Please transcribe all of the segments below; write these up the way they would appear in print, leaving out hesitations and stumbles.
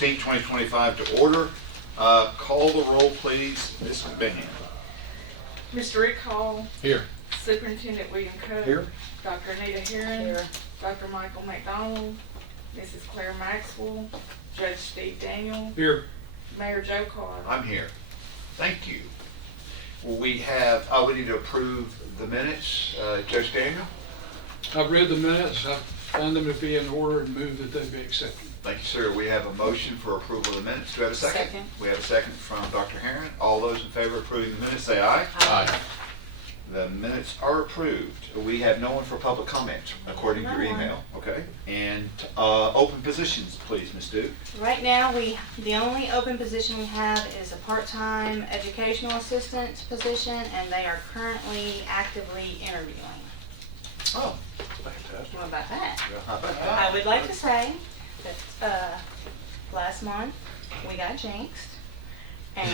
14th, 2025 to order. Call the roll, please, Ms. Benyon. Mr. Rick Hall. Here. Superintendent William Cook. Here. Dr. Anita Herron. Here. Dr. Michael McDonald. Mrs. Claire Maxwell. Judge Steve Daniel. Here. Mayor Joe Carr. I'm here. Thank you. We have, we need to approve the minutes. Judge Daniel? I've read the minutes. I found them to be in order and move that they be accepted. Thank you, sir. We have a motion for approval of the minutes. Do we have a second? Second. We have a second from Dr. Herron. All those in favor of approving the minutes, say aye. Aye. The minutes are approved. We have no one for public comment, according to your No one. email. Okay. And open positions, please, Ms. Duke. Right now, the only open position we have is a part-time educational assistant position, and they are currently actively interviewing. Oh, fantastic. What about that? How about that? I would like to say that last month we got jinxed, and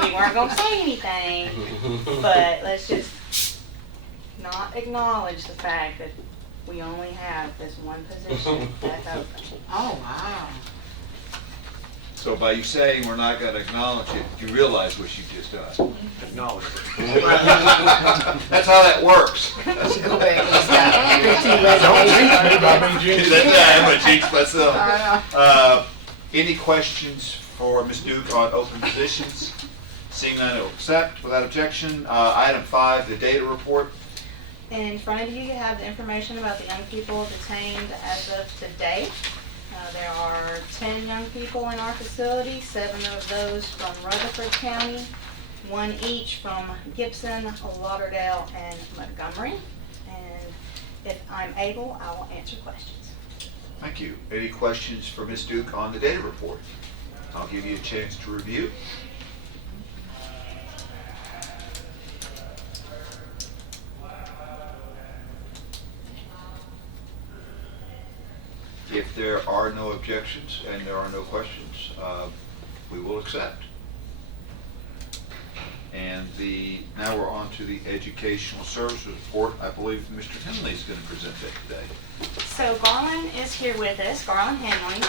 we weren't going to say anything, but let's just not acknowledge the fact that we only have this one position that's open. Oh, wow. So by you saying we're not going to acknowledge it, you realize what you just done. Acknowledge That's how that works. Go back and start every two reservations. I'm going to jinx myself. Any questions for Ms. Duke on open positions? Seeing none, I will accept without objection. Item 5, the data report. In front of you, you have the information about the young people detained as of today. There are 10 young people in our facility, 7 of those from Rutherford County, 1 each from Gibson, Lauderdale, and Montgomery. And if I'm able, I will answer questions. Thank you. Any questions for Ms. Duke on the data report? I'll give you a chance to review. If there are no objections and there are no questions, we will accept. And now we're on to the educational services report. I believe Mr. Henley is going to present that today. So Garland is here with us, Garland Henley.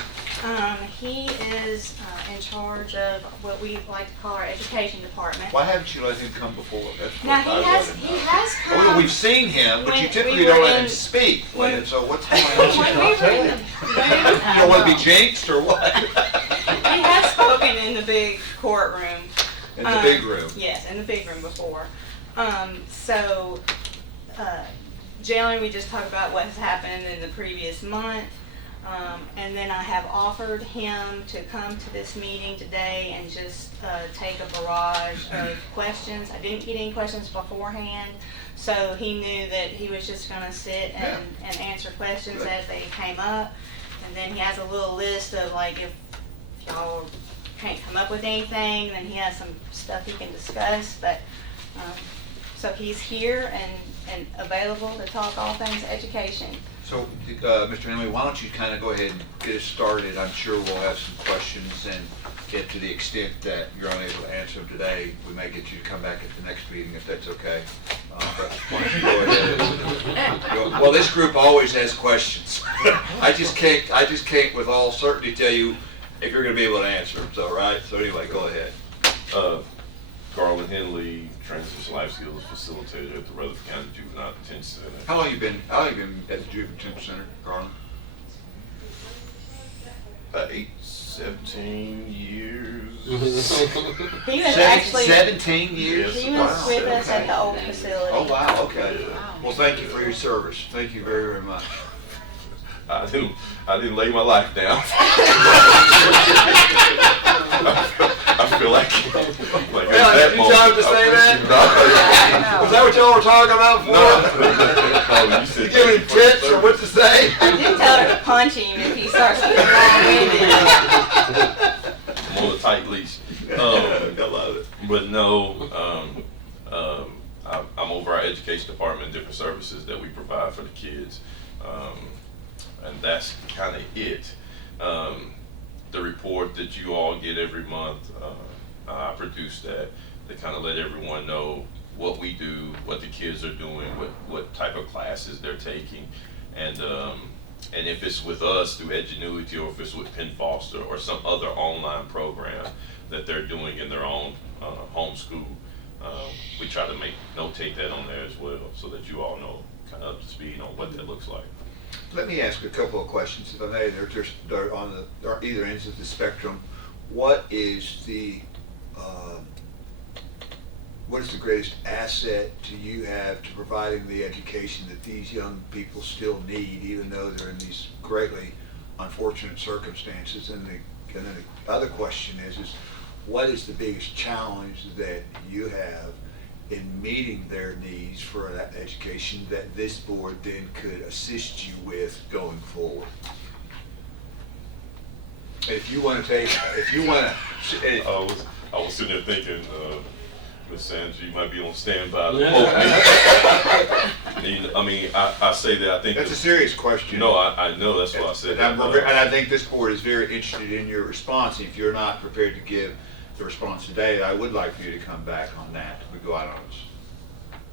He is in charge of what we like to call our education department. Why haven't you let him come before? That's Now, what I wanted to he know. has Well, come. we've seen him, but you When typically we don't were let him in- speak. when- So what's going When on? we were in the You don't want to be jinxed or what? He has spoken in the big courtroom. In the big room. Yes, in the big room before. Generally, we just talk about what has happened in the previous month. And then I have offered him to come to this meeting today and just take a barrage of questions. I didn't get any questions beforehand, so he knew that he was just going to sit and answer questions Good. as they came up. And then he has a little list of, like, if y'all can't come up with anything, then he has some stuff he can discuss. But so he's here and available to talk all things education. So, Mr. Henley, why don't you kind of go ahead and get us started? I'm sure we'll have some questions and get to the extent that you're unable to answer them today. We may get you to come back at the next meeting if that's okay. But why don't you go ahead? Well, this group always has questions. I just can't with all certainty tell you if you're going to be able to answer them. So, right? So anyway, go ahead. Garland Henley, Transition Life Skills Facilitator at the Rutherford County Juvenile Detention Center. How long you been at the Juvenile Detention Center, Garland? 17 years. He was actually 17 years? he was Wow. with us at Okay. the old facility. Oh, wow, okay. Yeah. Well, thank you for your service. Thank you very, very much. I didn't lay my life down. I feel like Yeah, did you tell him to say that? No. Was that what y'all were talking about before? No, you said You giving him tips or what to say? I did tell her to punch him if he starts getting long-winded. I'm on a tight leash. I love it. But no, I'm over our education department, different services that we provide for the kids, and that's kind of it. The report that you all get every month, I produce that to kind of let everyone know what we do, what the kids are doing, what type of classes they're taking, and And if it's with us through Edgenuity, or if it's with Penn Foster or some other online program that they're doing in their own homeschool, we try to notate that on there as well, so that you all know kind of up to speed on what that looks like. Let me ask a couple of questions, if I may. They're on either ends of the spectrum. What is the greatest asset do you have to providing the education that these young people still need, even though they're in these greatly unfortunate circumstances? And then the other question is what is the biggest challenge that you have in meeting their needs for that education that this board then could assist you with going forward? If you want to I was sitting there thinking, Ms. Sanders, you might be on standby to quote me. I mean, I say that I think that's a serious question. No, I know, that's why I said that. And I think this board is very interested in your response. If you're not prepared to give the response today, I would like for you to come back on that. We go out on this.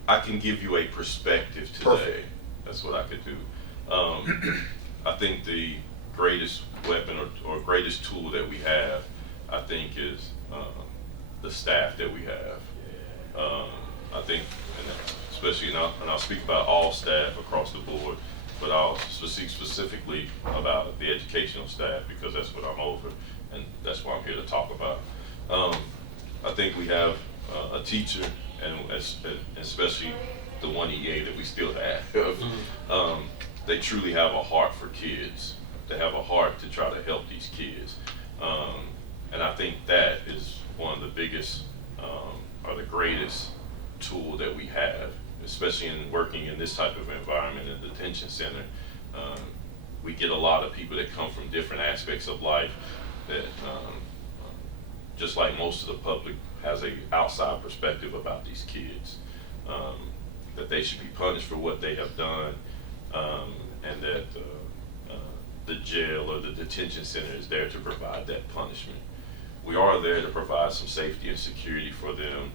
I can give you a perspective today. Perfect. That's what I could do. I think the greatest weapon or greatest tool that we have, I think, is the staff that we have. I think, and especially, and I'll speak about all staff across the board, but I'll speak specifically about the educational staff because that's what I'm over, and that's what I'm here to talk about. I think we have a teacher, and especially the one EA that we still have. They truly have a heart for kids. They have a heart to try to help these kids. And I think that is one of the biggest or the greatest tool that we have, especially in working in this type of environment in the detention center. We get a lot of people that come from different aspects of life that, just like most of the public, has a outside perspective about these kids, that they should be punished for what they have done, and that the jail or the detention center is there to provide that punishment. We are there to provide some safety and security for them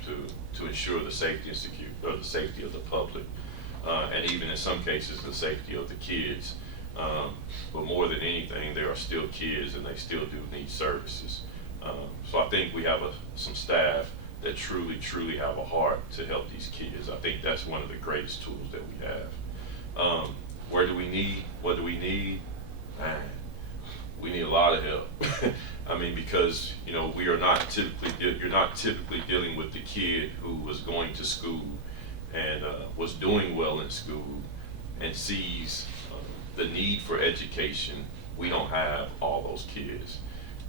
to ensure the safety and security, or the safety of the public, and even in some cases the safety of the kids. But more than anything, they are still kids and they still do need services. So I think we have some staff that truly have a heart to help these kids. I think that's one of the greatest tools that we have. What do we need? Man, we need a lot of help. I mean, because you're not typically dealing with the kid who was going to school and was doing well in school and sees the need for education. We don't have all those kids.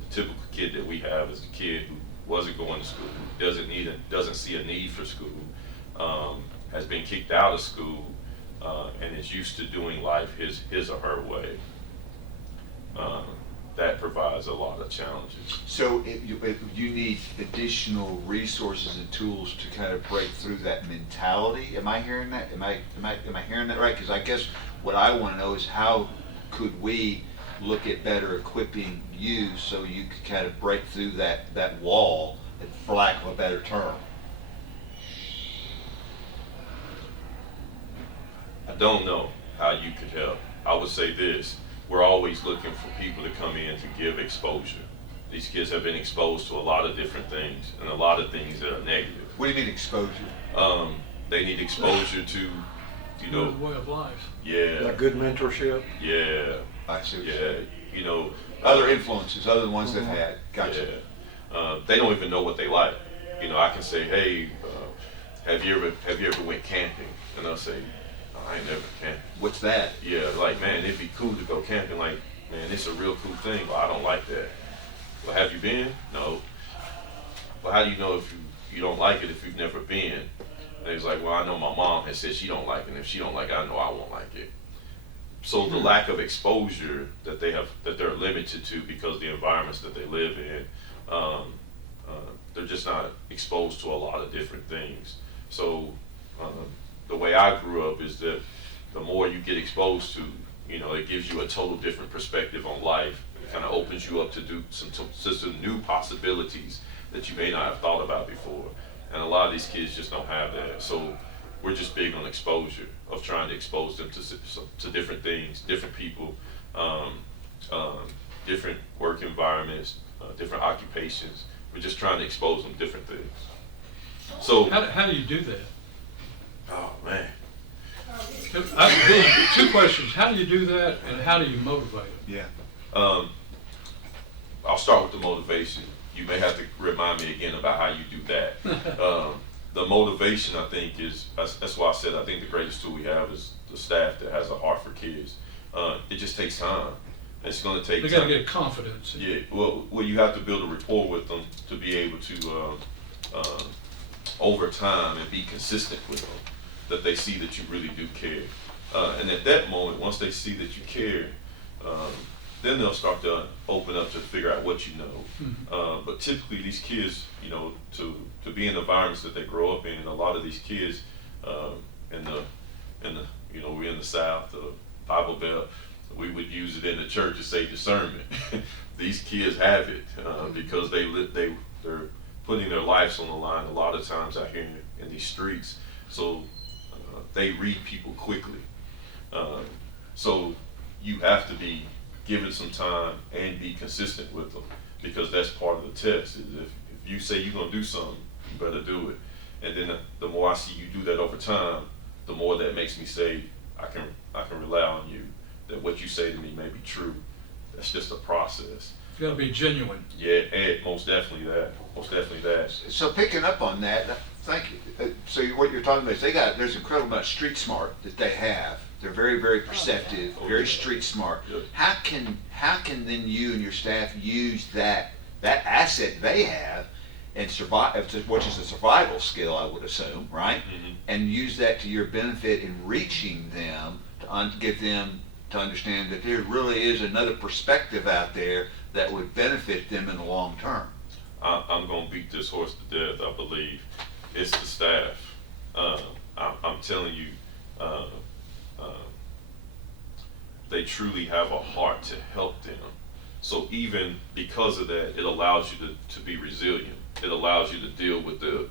The typical kid that we have is a kid who wasn't going to school, doesn't see a need for school, has been kicked out of school, and is used to doing life his or her way. That provides a lot of challenges. So if you need additional resources and tools to kind of break through that mentality. Am I hearing that? Am I hearing that right? Because I guess what I want to know is how could we look at better equipping you so you could kind of break through that wall, for lack of a better term. I don't know how you could help. I would say this: we're always looking for people to come in to give exposure. These kids have been exposed to a lot of different things, and a lot of things that are negative. What do you mean exposure? They need exposure to, Good way of life. yeah, Like good mentorship. yeah, I see. yeah, Other influences, other than ones they've had. Gotcha. Yeah. They don't even know what they like. I can say, hey, have you ever went camping? And they'll say, I ain't never camped. What's that? Yeah, like, man, it'd be cool to go camping. Like, man, it's a real cool thing, but I don't like that. Well, have you been? No. Well, how do you know if you don't like it if you've never been? And he's like, well, I know my mom has said she don't like it, and if she don't like it, I know I won't like it. So the lack of exposure that they're limited to because of the environments that they live in, they're just not exposed to a lot of different things. So the way I grew up is that the more you get exposed to, it gives you a total different perspective on life. It kind of opens you up to do some new possibilities that you may not have thought about before. And a lot of these kids just don't have that. So we're just big on exposure, of trying to expose them to different things, different people, um, different work environments, different occupations. We're just trying to expose them different things. So, How do you do that? oh man, Two questions. How do you do that, and how do you motivate them? Yeah. I'll start with the motivation. You may have to remind me again about how you do that. The motivation, I think, that's why I said I think the greatest tool we have is the staff that has a heart for kids. It just takes time. It's going to take They time. got to get confidence. Yeah, well, you have to build a rapport with them to be able to, over time, and be consistent with them, that they see that you really do care. And at that moment, once they see that you care, then they'll start to open up to figure out what you know. But typically, these kids, you know, to be in the environments that they grow up in, a lot of these kids, in the you know, we're in the South, the Bible Belt. We would use it in the church to say discernment. These kids have it because they're putting their lives on the line a lot of times out here in these streets. So they read people quickly. So you have to be given some time and be consistent with them, because that's part of the test. Is if you say you're gonna do something, you better do it. And then the more I see you do that over time, the more that makes me say I can rely on you. That what you say to me may be true. That's just a process. You got to be genuine. Yeah, and most definitely that. Most definitely that. So picking up on that, thank you. So what you're talking about is there's incredible amount of street smart that they have. They're very, very perceptive, very street smart. Yep. How can then you and your staff use that asset they have and survive, which is a survival skill, I would assume, right? Mm-hmm. And use that to your benefit in reaching them to get them to understand that there really is another perspective out there that would benefit them in the long term. I'm going to beat this horse to death. I believe it's the staff. I'm telling you, they truly have a heart to help them. So even because of that, it allows you to be resilient. It allows you to deal with the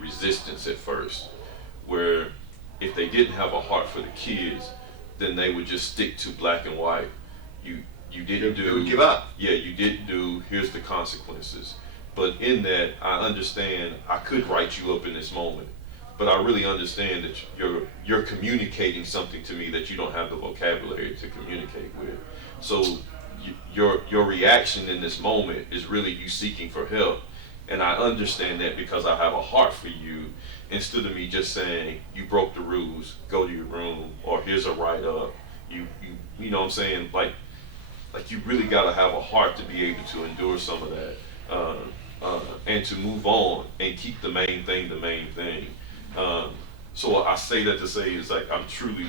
resistance at first, where if they didn't have a heart for the kids, then they would just stick to black and white. You didn't do. They would give up. Yeah, you didn't do. Here's the consequences. But in that, I understand I could write you up in this moment, but I really understand that you're communicating something to me that you don't have the vocabulary to communicate with. So your reaction in this moment is really you seeking for help, and I understand that because I have a heart for you. Instead of me just saying you broke the rules, go to your room, or here's a write-up. You know what I'm saying? Like you really got to have a heart to be able to endure some of that, and to move on and keep the main thing the main thing. So I say that to say is like I'm truly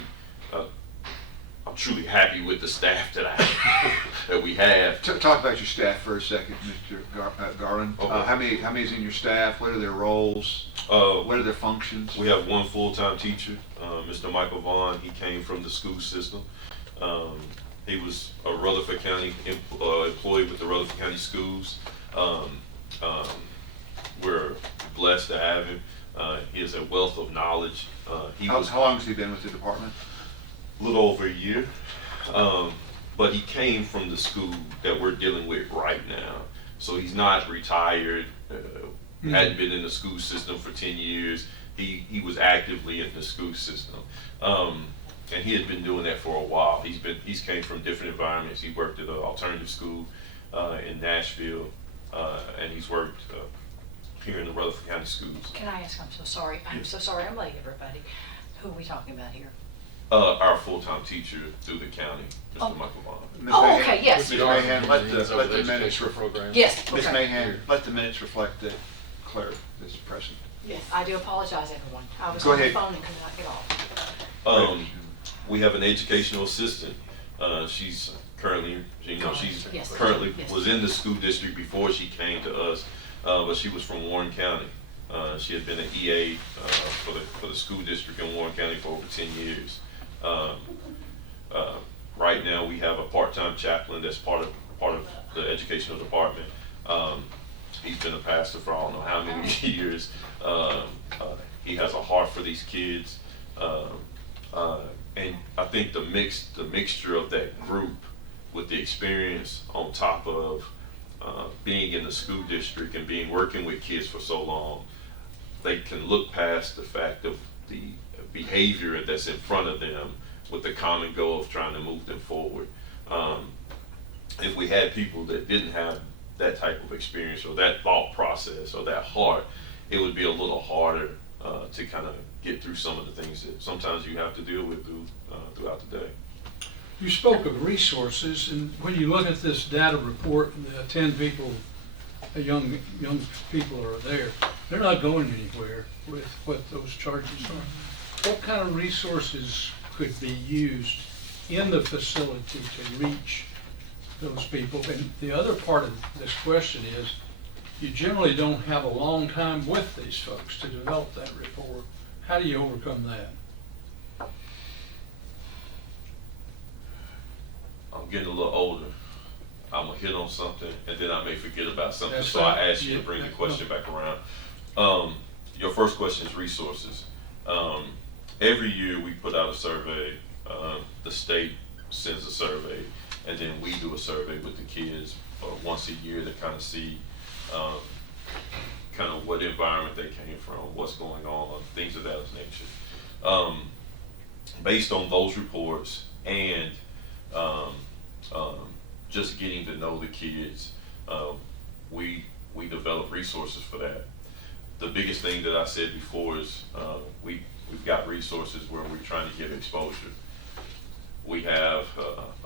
happy with the staff that we have. Talk about your staff for a second, Mr. Garland. Okay. How many's in your staff? What are their roles? What are their functions? We have one full-time teacher, Mr. Michael Vaughn. He came from the school system. He was a Rutherford County employee with the Rutherford County Schools. We're blessed to have him. He has a wealth of knowledge. How long has he been with the department? A little over a year. But he came from the school that we're dealing with right now. So he's not retired, hadn't been in the school system for 10 years. He was actively in the school system. And he had been doing that for a while. He's came from different environments. He worked at an alternative school in Nashville, and he's worked here in the Rutherford County schools. Can I ask, I'm so sorry, I'm late, everybody. Who are we talking about here? Our full-time teacher through the county, Mr. Oh. Michael Vaughn. Ms. Oh, Mahan- okay, yes. Ms. Mahan, let the Over the minutes educational reflect. program. Yes, Ms. okay. Mahan, let the minutes reflect that Claire is present. Yes, I do apologize, everyone. I was Go on the ahead. phone and could not get off. We have an educational assistant. She's currently, Yes. currently Yes. was in the school district before she came to us, but she was from Warren County. She had been an EA for the school district in Warren County for over 10 years. Right now, we have a part-time chaplain that's part of the educational department. He's been a pastor for I don't know how many years. He has a heart for these kids, and I think the mixture of that group with the experience on top of being in the school district and working with kids for so long, they can look past the fact of the behavior that's in front of them with the common goal of trying to move them forward. If we had people that didn't have that type of experience or that thought process or that heart, it would be a little harder to kind of get through some of the things that sometimes you have to deal with throughout the day. You spoke of resources, and when you look at this data report, the 10 people, young people are there, they're not going anywhere with what those charges are. What kind of resources could be used in the facility to reach those people? And the other part of this question is, you generally don't have a long time with these folks to develop that rapport. How do you overcome that? I'm getting a little older. I'm gonna hit on something and then I may forget about something. That's So fine. I ask you to Yeah, bring the that's question fine. back around. Your first question is resources. Every year we put out a survey. The state sends a survey, and then we do a survey with the kids once a year to kind of see kind of what environment they came from, what's going on, things of that nature. Based on those reports and just getting to know the kids, we develop resources for that. The biggest thing that I said before is we've got resources where we're trying to give exposure. We have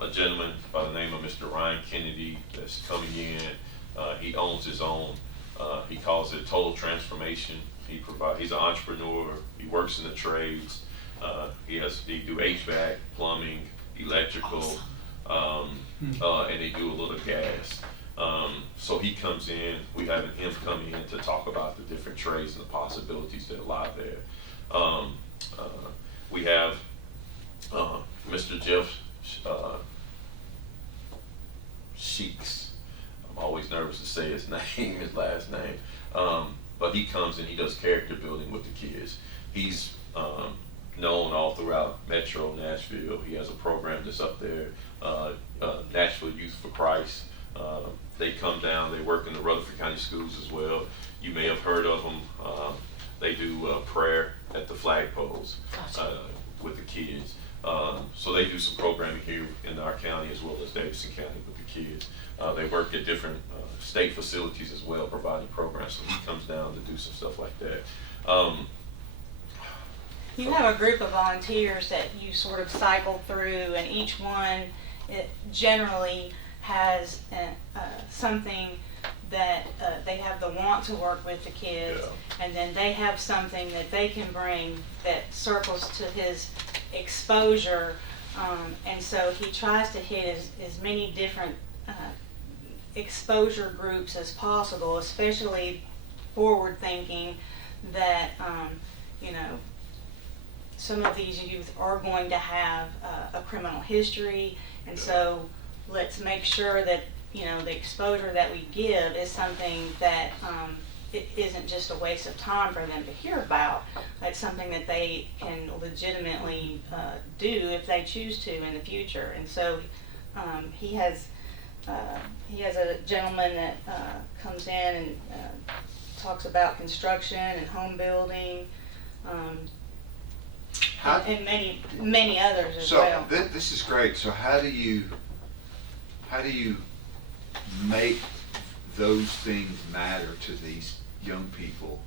a gentleman by the name of Mr. Ryan Kennedy that's coming in. He owns his own. He calls it Total Transformation. He's an entrepreneur. He works in the trades. He do HVAC, plumbing, electrical, and they do a little gas. So he comes in. We have him come in to talk about the different trades and the possibilities that lie there. We have Mr. Jeff Sheeks. I'm always nervous to say his name, his last name. But he comes and he does character building with the kids. He's known all throughout Metro Nashville. He has a program that's up there, Nashville Youth for Christ. They come down, they work in the Rutherford County schools as well. You may have heard of them. They do prayer at the flagpoles with the kids. So they do some programming here in our county as well as Davidson County with the kids. They work at different state facilities as well, providing programs. So he comes down to do some stuff like that. You have a group of volunteers that you sort of cycle through, and each one generally has something that they have the want to work with the kids, and then they have something that they can bring that circles to his exposure, and so he tries to hit as many different exposure groups as possible, especially forward thinking that some of these youth are going to have a criminal history, and so let's make sure that the exposure that we give is something that it isn't just a waste of time for them to hear about. It's something that they can legitimately do if they choose to in the future. And so he has a gentleman that comes in and talks about construction and home building, and many others as well. So this is great. So how do you make those things matter to these young people,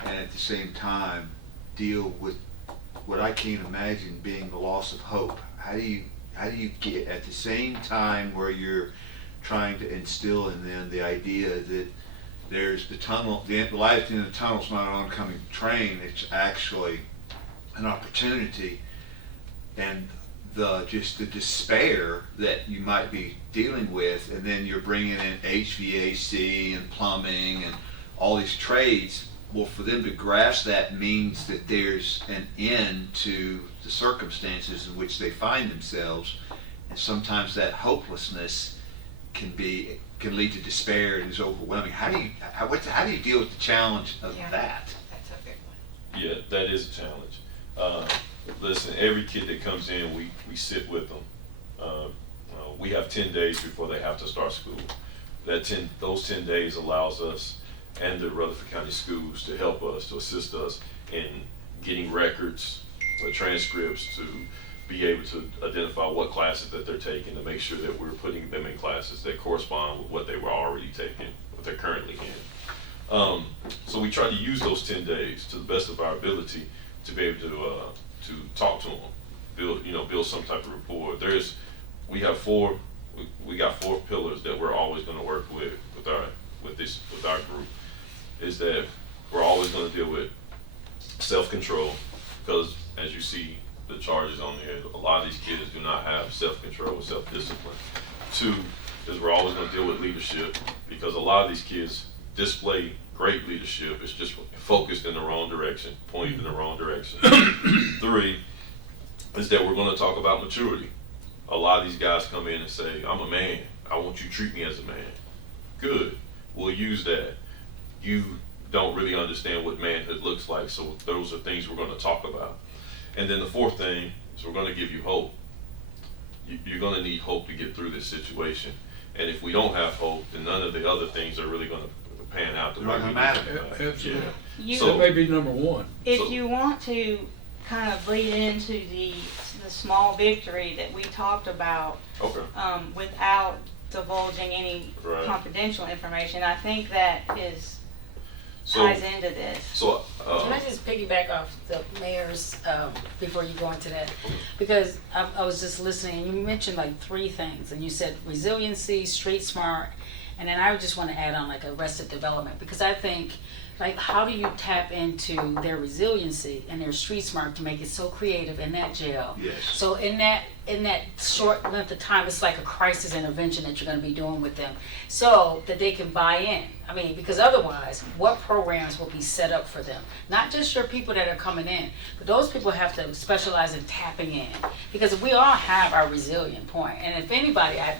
and at the same time deal with what I can't imagine being the loss of hope? How do you get at the same time where you're trying to instill in them the idea that there's the tunnel, the light at the end of the tunnel is not an oncoming train, it's actually an opportunity, and the despair that you might be dealing with, and then you're bringing in HVAC and plumbing and all these trades. Well, for them to grasp that means that there's an end to the circumstances in which they find themselves, and sometimes that hopelessness can lead to despair and is overwhelming. How do you deal with the challenge of that? That's a big one. Yeah, that is a challenge. Listen, every kid that comes in, we sit with them. we have 10 days before they have to start school. Those 10 days allows us and the Rutherford County schools to help us, to assist us in getting records, transcripts, to be able to identify what classes that they're taking, to make sure that we're putting them in classes that correspond with what they were already taking, what they're currently in. So we try to use those 10 days to the best of our ability to be able to talk to them, build some type of rapport. We got 4 pillars that we're always going to work with our group. Is that we're always going to deal with self-control, because as you see the charges on there, a lot of these kids do not have self-control, self-discipline. 2 is we're always going to deal with leadership, because a lot of these kids display great leadership. It's just focused in the wrong direction, pointed in the wrong direction. 3 is that we're going to talk about maturity. A lot of these guys come in and say, I'm a man, I want you to treat me as a man. Good, we'll use that. You don't really understand what manhood looks like, so those are things we're going to talk about. And then the 4th thing is we're going to give you hope. You're going to need hope to get through this situation. And if we don't have hope, then none of the other things are really going to pan out the way we Absolutely. So That may be number 1. If you want to kind of lead into the small victory that we talked about, Okay. Without divulging any Right. confidential information, I think that So, ties into this. so Can I just piggyback off the mayor's, before you go into that? Because I was just listening, and you mentioned like 3 things, and you said resiliency, street smart, and then I would just want to add on like arrested development, because I think, like, how do you tap into their resiliency and their street smart to make it so creative in that jail? Yes. So in that short length of time, it's like a crisis intervention that you're going to be doing with them, so that they can buy in. I mean, because otherwise, what programs will be set up for them? Not just your people that are coming in, but those people have to specialize in tapping in. Because we all have our resilient point. And if anybody, I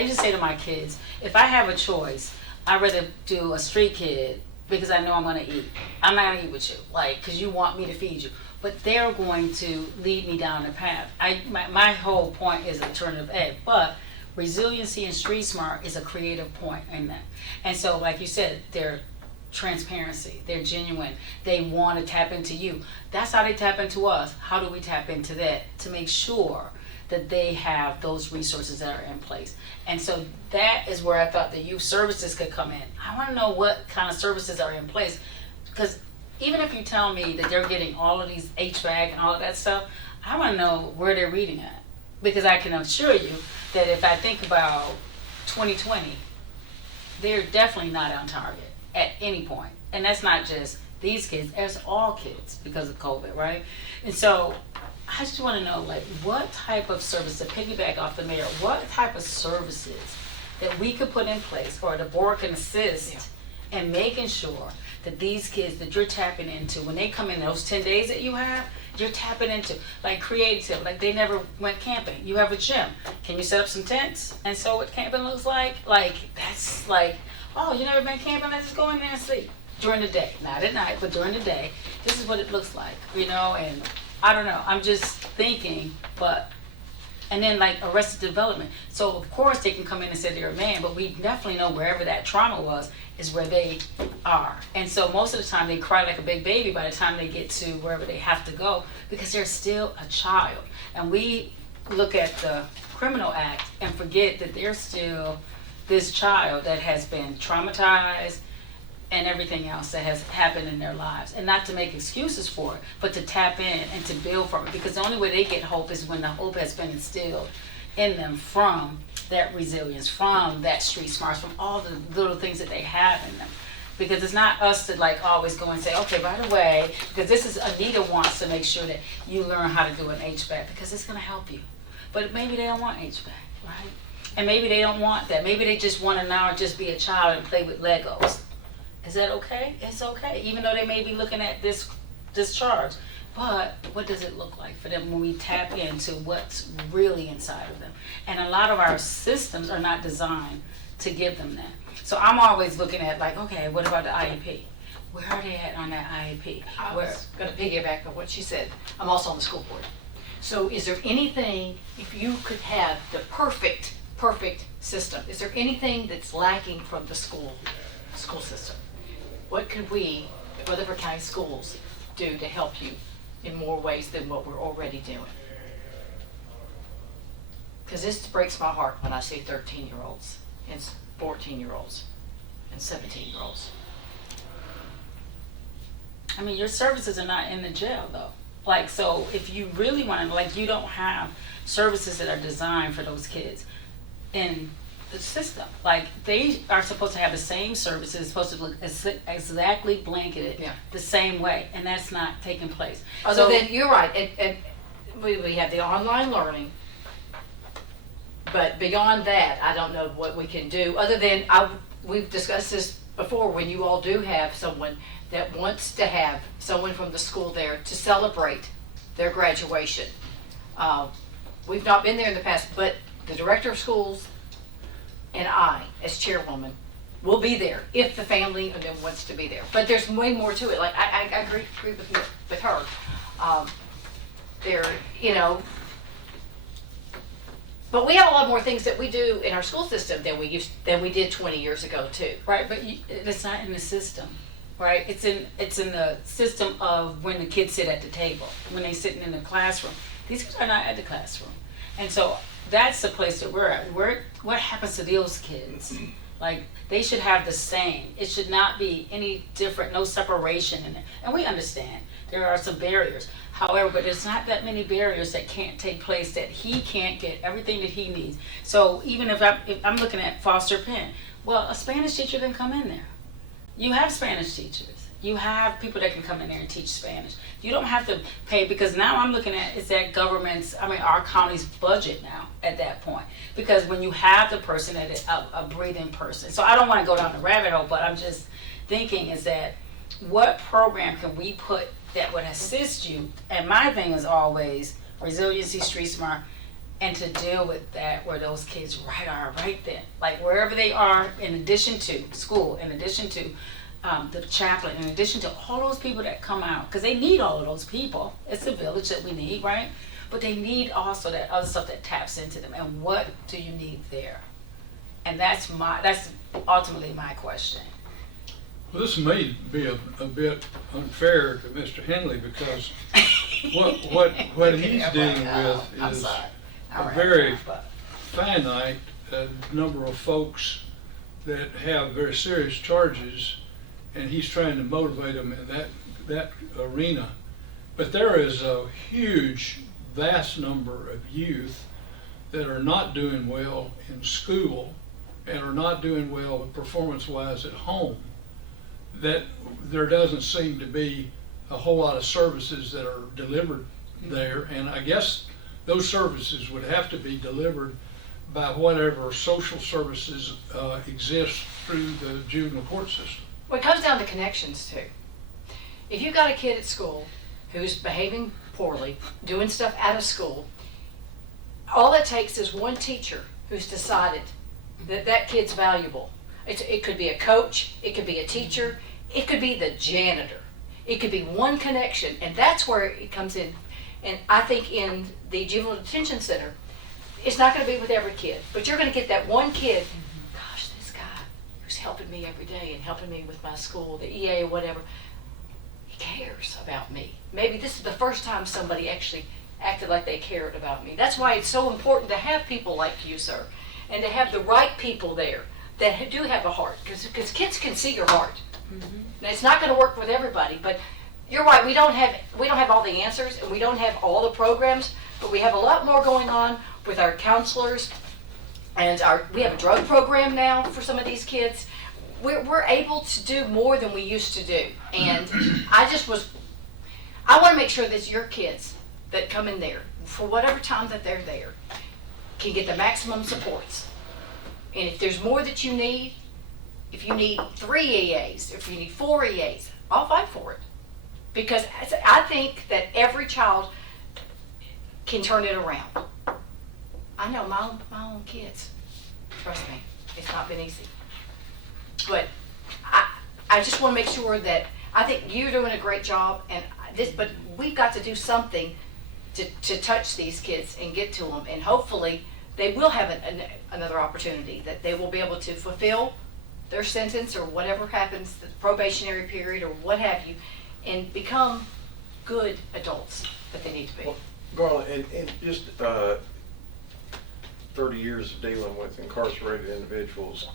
used to say to my kids, if I have a choice, I'd rather do a street kid, because I know I'm going to eat. I'm not going to eat with you, like, because you want me to feed you. But they're going to lead me down the path. My whole point is alternative ed, but resiliency and street smart is a creative point in that. And so, like you said, they're transparency, they're genuine, they want to tap into you. That's how they tap into us. How do we tap into that to make sure that they have those resources that are in place? And so that is where I thought the youth services could come in. I want to know what kind of services are in place, because even if you tell me that they're getting all of these HVAC and all of that stuff, I want to know where they're reading at, because I can assure you that if I think about 2020, they're definitely not on target at any point. And that's not just these kids, it's all kids because of COVID, right? And so I just want to know, like, what type of service, to piggyback off the mayor, what type of services that we could put in place, or the board can assist in making sure that these kids that you're tapping into, when they come in those 10 days that you have, you're tapping into, like, creative, like they never went camping. You have a gym. Can you set up some tents and show what camping looks like? Like, that's like, oh, you never been camping? Let's just go in there and sleep during the day. Not at night, but during the day. This is what it looks like, and I don't know, I'm just thinking, and then like arrested development. So of course they can come in and say they're a man, but we definitely know wherever that trauma was is where they are. And so most of the time they cry like a big baby by the time they get to wherever they have to go, because they're still a child. And we look at the criminal act and forget that they're still this child that has been traumatized and everything else that has happened in their lives. And not to make excuses for it, but to tap in and to build from it. Because the only way they get hope is when the hope has been instilled in them from that resilience, from that street smarts, from all the little things that they have in them. Because it's not us to like always go and say, okay, by the way, because this is, Anita wants to make sure that you learn how to do an HVAC, because it's gonna help you. But maybe they don't want HVAC, right? And maybe they don't want that. Maybe they just want to now just be a child and play with Legos. Is that okay? It's okay, even though they may be looking at this charge. But what does it look like for them when we tap into what's really inside of them? And a lot of our systems are not designed to give them that. So I'm always looking at like, okay, what about the IEP? Where are they at on that IEP? I was going to piggyback on what she said. I'm also on the school board. So is there anything, if you could have the perfect perfect system. Is there anything that's lacking from the school system? What could we, Rutherford County Schools, do to help you in more ways than what we're already doing? Because this breaks my heart when I see 13-year-olds and 14-year-olds and 17-year-olds. I mean, your services are not in the jail though. Like, so if you really want to, like, you don't have services that are designed for those kids in the system. Like, they are supposed to have the same services, supposed to look exactly blanketed the same way, and that's not taking place. Other than, you're right, and we have the online learning, but beyond that, I don't know what we can do, other than, we've discussed this before, when you all do have someone that wants to have someone from the school there to celebrate their graduation. We've not been there in the past, but the director of schools and I, as chairwoman, will be there if the family and them wants to be there. But there's way more to it. Like, I agree with her. There, you know, but we have a lot more things that we do in our school system than we did 20 years ago too. Right, but it's not in the system, right? It's in the system of when the kids sit at the table, when they sitting in the classroom. These kids are not at the classroom, and so that's the place that we're at. What happens to those kids? Like, they should have the same. It should not be any different, no separation in it. And we understand there are some barriers. However, but there's not that many barriers that can't take place, that he can't get everything that he needs. So even if I'm looking at Foster Penn, well, a Spanish teacher can come in there. You have Spanish teachers. You have people that can come in there and teach Spanish. You don't have to pay, because now I'm looking at is that our county's budget now at that point. Because when you have the person that is a breathing person. So I don't want to go down the rabbit hole, but I'm just thinking is that what program can we put that would assist you? And my thing is always resiliency, street smart, and to deal with that where those kids are right then. Like wherever they are, in addition to school, in addition to the chaplain, in addition to all those people that come out, because they need all of those people. It's a village that we need, right? But they need also that other stuff that taps into them. And what do you need there? And that's ultimately my question. Well, this may be a bit unfair to Mr. Henley, because what he's dealing with is a very finite number of folks that have very serious charges, and he's trying to motivate them in that arena. But there is a huge, vast number of youth that are not doing well in school and are not doing well performance-wise at home, that there doesn't seem to be a whole lot of services that are delivered there. And I guess those services would have to be delivered by whatever social services exist through the juvenile court system. Well, it comes down to connections too. If you've got a kid at school who's behaving poorly, doing stuff out of school, all it takes is one teacher who's decided that that kid's valuable. It could be a coach, it could be a teacher, it could be the janitor. It could be one connection, and that's where it comes in. And I think in the juvenile detention center, it's not going to be with every kid, but you're going to get that one kid. Gosh, this guy who's helping me every day and helping me with my school, the EA or whatever, he cares about me. Maybe this is the first time somebody actually acted like they cared about me. That's why it's so important to have people like you, sir, and to have the right people there that do have a heart, because kids can see your heart. Now, it's not going to work with everybody, but you're right. We don't have all the answers, and we don't have all the programs, but we have a lot more going on with our counselors, and we have a drug program now for some of these kids. We're able to do more than we used to do, and I want to make sure that your kids that come in there for whatever time that they're there can get the maximum supports. And if there's more that you need, if you need 3 EAs, if you need 4 EAs, I'll fight for it. Because I think that every child can turn it around. I know my own kids. Trust me, it's not been easy. But I just want to make sure that I think you're doing a great job, but we've got to do something to touch these kids and get to them, and hopefully they will have another opportunity, that they will be able to fulfill their sentence or whatever happens, the probationary period or what have you, and become good adults that they need to be. Well, Garland, and just 30 years of dealing with incarcerated individuals,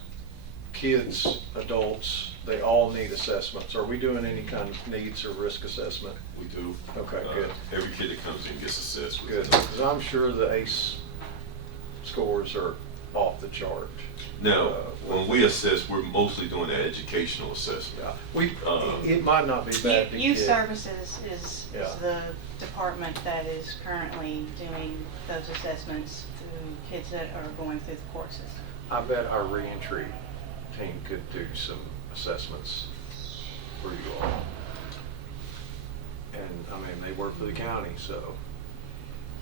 kids, adults, they all need assessments. Are we doing any kind of needs or risk assessment? We do. Okay, good. Every kid that comes in gets assessed with Good, because I'm sure the ACE scores are off the chart. Now, when we assess, we're mostly doing an educational assessment. Yeah, it might not be bad to Youth get. Services is Yeah. the department that is currently doing those assessments through kids that are going through the court system. I bet our reentry team could do some assessments for you all. And, I mean, they work for the county, so.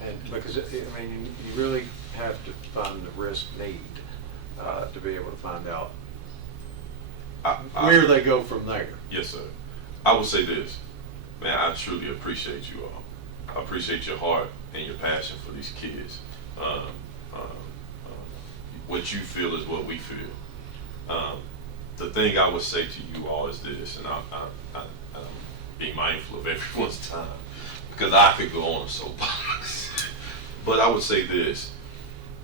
And because, I mean, you really have to find the risk need to be able to find out where they go from there. Yes, sir. I would say this, man, I truly appreciate you all. I appreciate your heart and your passion for these kids. What you feel is what we feel. The thing I would say to you all is this, and I'm being mindful of everyone's time, because I could go on a soapbox. But I would say this,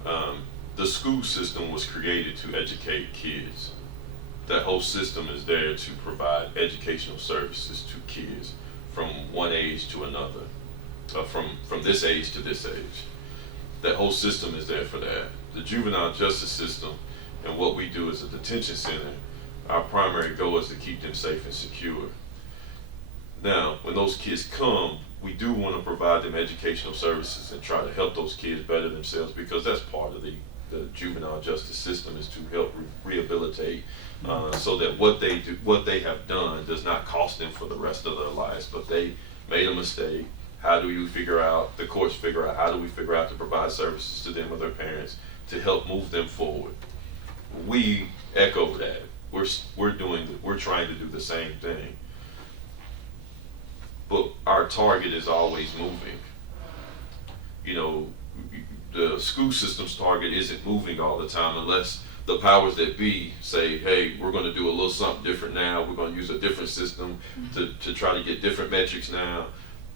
the school system was created to educate kids. That whole system is there to provide educational services to kids from one age to another, from this age to this age. That whole system is there for that. The juvenile justice system and what we do as a detention center, our primary goal is to keep them safe and secure. Now, when those kids come, we do want to provide them educational services and try to help those kids better themselves, because that's part of the juvenile justice system, is to help rehabilitate, so that what they have done does not cost them for the rest of their lives. But they made a mistake. How do you figure out, the courts figure out, how do we figure out to provide services to them or their parents to help move them forward? We echo that. We're trying to do the same thing. But our target is always moving. You know, the school system's target isn't moving all the time unless the powers that be say, hey, we're going to do a little something different now. We're going to use a different system to try to get different metrics now.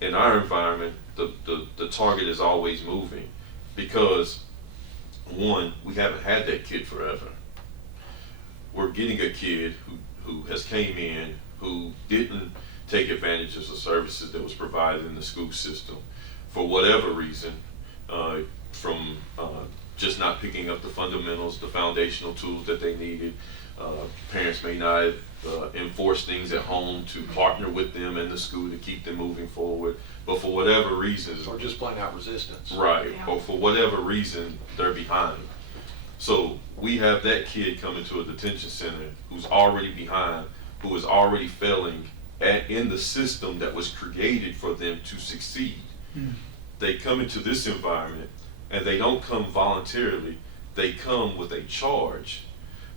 In our environment, the target is always moving, because one, we haven't had that kid forever. We're getting a kid who has came in, who didn't take advantage of the services that was provided in the school system for whatever reason, from just not picking up the fundamentals, the foundational tools that they needed. Parents may not have enforced things at home to partner with them in the school to keep them moving forward, but for whatever reasons, Or just plain out resistance. right, Yeah. or for whatever reason, they're behind. So we have that kid coming to a detention center who's already behind, who is already failing in the system that was created for them to succeed. They come into this environment and they don't come voluntarily, they come with a charge.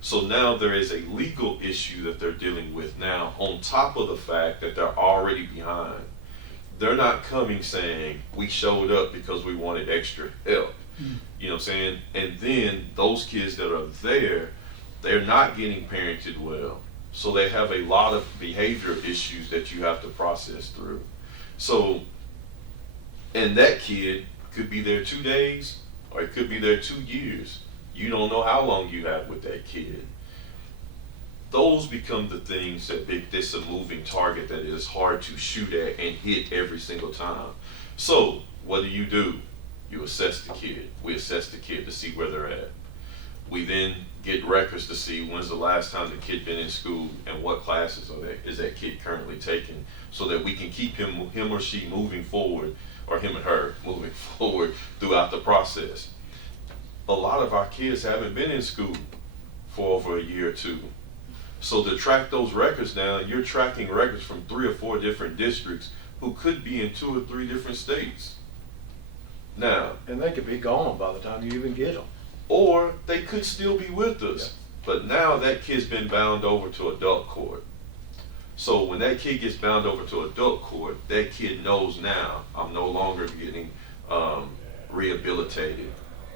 So now there is a legal issue that they're dealing with now, on top of the fact that they're already behind. They're not coming saying, we showed up because we wanted extra help. You know what I'm saying? And then those kids that are there, they're not getting parented well. So they have a lot of behavioral issues that you have to process through. So, and that kid could be there 2 days, or it could be there 2 years. You don't know how long you have with that kid. Those become the things that it's a moving target that is hard to shoot at and hit every single time. So what do? You assess the kid. We assess the kid to see where they're at. We then get records to see when's the last time the kid been in school and what classes is that kid currently taking, so that we can keep him or she moving forward, or him and her moving forward throughout the process. A lot of our kids haven't been in school for over a year or two. So to track those records now, you're tracking records from 3 or 4 different districts who could be in 2 or 3 different states. Now, And they could be gone by the time you even get them. or they could still be with us. Yeah. But now that kid's been bound over to adult court. So when that kid gets bound over to adult court, that kid knows now, I'm no longer getting rehabilitated.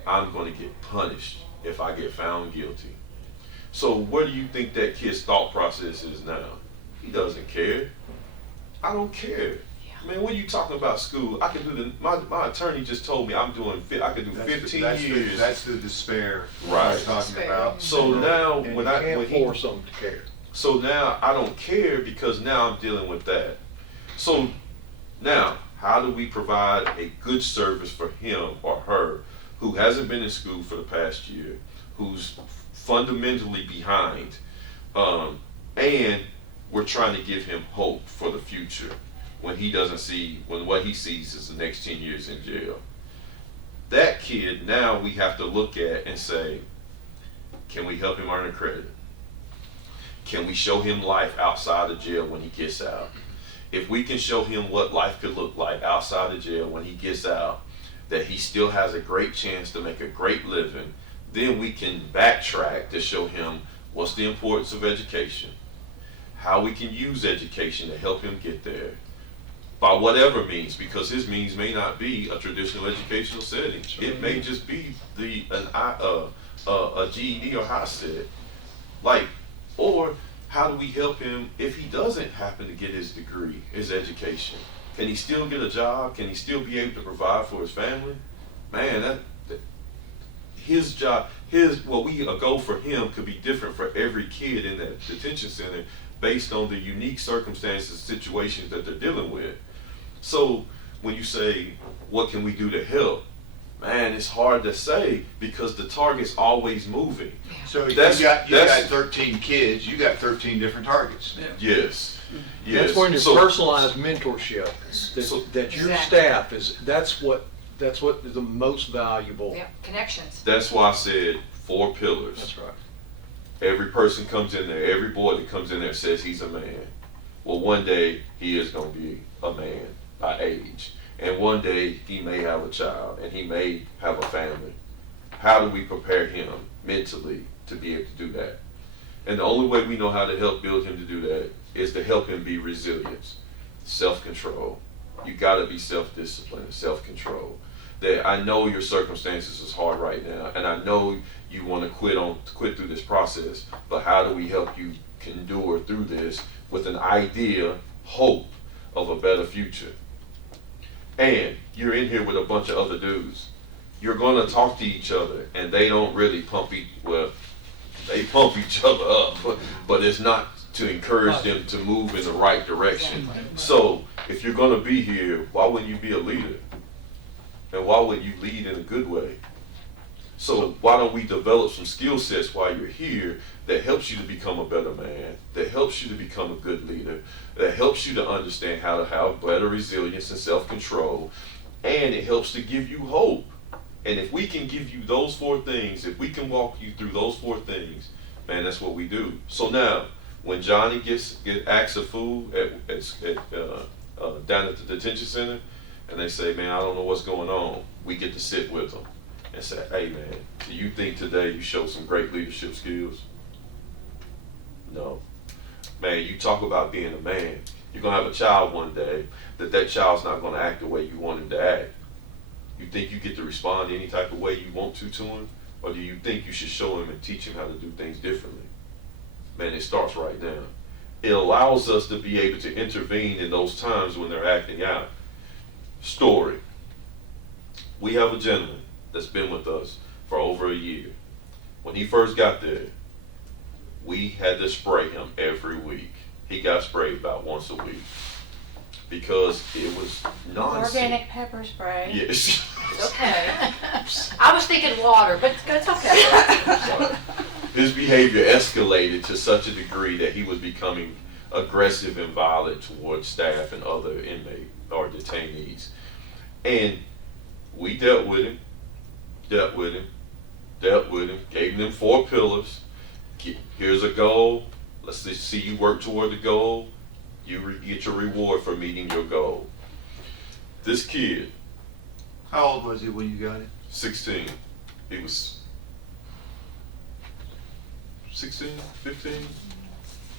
I'm going to get punished if I get found guilty. So what do you think that kid's thought process is now? He doesn't care. I don't care. Man, what are you talking about school? I can do my attorney just told me I could do 15 years. That's the despair Right. we're talking about. So now And when you I can't when he, force them to care. so now I don't care because now I'm dealing with that. So now, how do we provide a good service for him or her who hasn't been in school for the past year, who's fundamentally behind, and we're trying to give him hope for the future when what he sees is the next 10 years in jail. That kid, now we have to look at and say, can we help him earn a credit? Can we show him life outside of jail when he gets out? If we can show him what life could look like outside of jail when he gets out, that he still has a great chance to make a great living, then we can backtrack to show him what's the importance of education, how we can use education to help him get there, by whatever means, because his means may not be a traditional educational setting. It may just be a GED or high set. Or how do we help him if he doesn't happen to get his degree, his education? Can he still get a job? Can he still be able to provide for his family? Man, his job, a goal for him could be different for every kid in that detention center based on the unique circumstances, situations that they're dealing with. So when you say, what can we do to help? Man, it's hard to say because the target's always moving. So you That's- got that's- 13 kids, you got 13 different targets. Yes. Yes. That's when your So- personalized mentorship, So- that your Exactly. staff that's what is the most valuable. Yeah, connections. That's why I said 4 pillars. That's right. Every person comes in there, every boy that comes in there says he's a man. Well, one day he is going to be a man by age. And one day he may have a child and he may have a family. How do we prepare him mentally to be able to do that? And the only way we know how to help build him to do that is to help him be resilient, self-control. You got to be self-disciplined, self-control. That I know your circumstances is hard right now, and I know you want to quit through this process, but how do we help you endure through this with an idea, hope of a better future? And you're in here with a bunch of other dudes. You're going to talk to each other, and they don't really they pump each other up, but it's not to encourage them to move in the right direction. So if you're going to be here, why wouldn't you be a leader? And why would you lead in a good way? So why don't we develop some skill sets while you're here that helps you to become a better man, that helps you to become a good leader, that helps you to understand how to have better resilience and self-control, and it helps to give you hope. And if we can give you those 4 things, if we can walk you through those 4 things, man, that's what we do. So now, when Johnny gets asked of food down at the detention center, and they say, man, I don't know what's going on, we get to sit with them and say, hey, man, do you think today you showed some great leadership skills? No. Man, you talk about being a man. You're going to have a child one day that child's not going to act the way you want him to act. You think you get to respond any type of way you want to him? Or do you think you should show him and teach him how to do things differently? Man, it starts right now. It allows us to be able to intervene in those times when they're acting out. Story. We have a gentleman that's been with us for over a year. When he first got there, we had to spray him every week. He got sprayed about once a week because it was nonsense. Organic pepper spray. Yes. Okay. I was thinking water, but it's okay. His behavior escalated to such a degree that he was becoming aggressive and violent towards staff and other inmates or detainees. And we dealt with him, gave them 4 pillars. Here's a goal. Let's just see you work toward the goal. You get your reward for meeting your goal. This kid, How old was he when you got him? 16, he was 16, 15?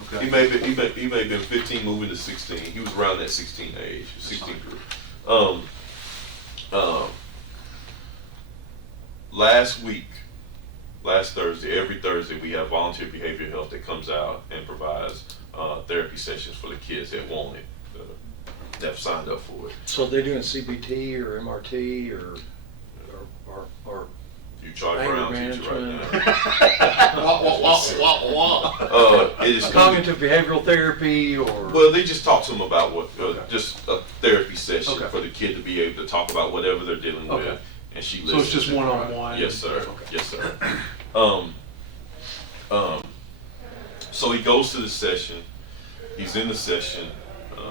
Okay. He may have been 15 moving to 16. He was around that 16 age, 16 group. last Thursday, every Thursday, we have volunteer behavioral health that comes out and provides therapy sessions for the kids that want it, that have signed up for it. So they're doing CBT or MRT or You charge anger around teacher right management? now. It is Cognitive behavioral therapy or? Well, they just talk to them about what, Okay. just a therapy session Okay. for the kid to be able to talk about whatever they're dealing with, Okay. and she So listens. it's just and- one-on-one? Yes, sir. Okay. Yes, sir. So he goes to the session. He's in the session.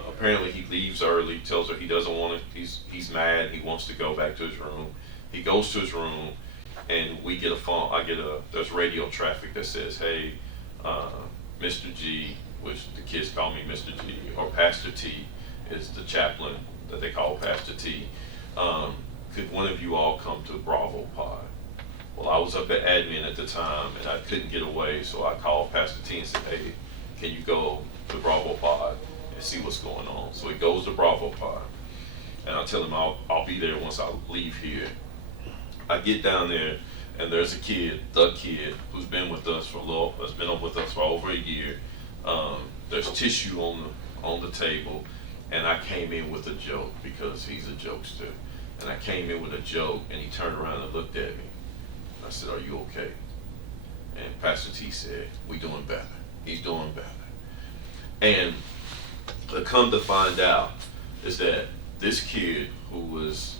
Apparently, he leaves early. Tells her he doesn't want to. He's mad. He wants to go back to his room. He goes to his room, and we get a phone. There's radio traffic that says, "Hey, Mr. G," which the kids call me Mr. G, or Pastor T, is the chaplain that they call Pastor T. Could one of you all come to Bravo Pod? Well, I was up at admin at the time, and I couldn't get away, so I called Pastor T and said, "Hey, can you go to Bravo Pod and see what's going on?" So he goes to Bravo Pod, and I tell him I'll be there once I leave here. I get down there, and there's a kid, who's been with us for over a year. There's tissue on the table, and I came in with a joke because he's a jokester. And I came in with a joke, and he turned around and looked at me. I said, "Are you okay?" And Pastor T said, "We doing better. He's doing better." And to come to find out is that this kid, who was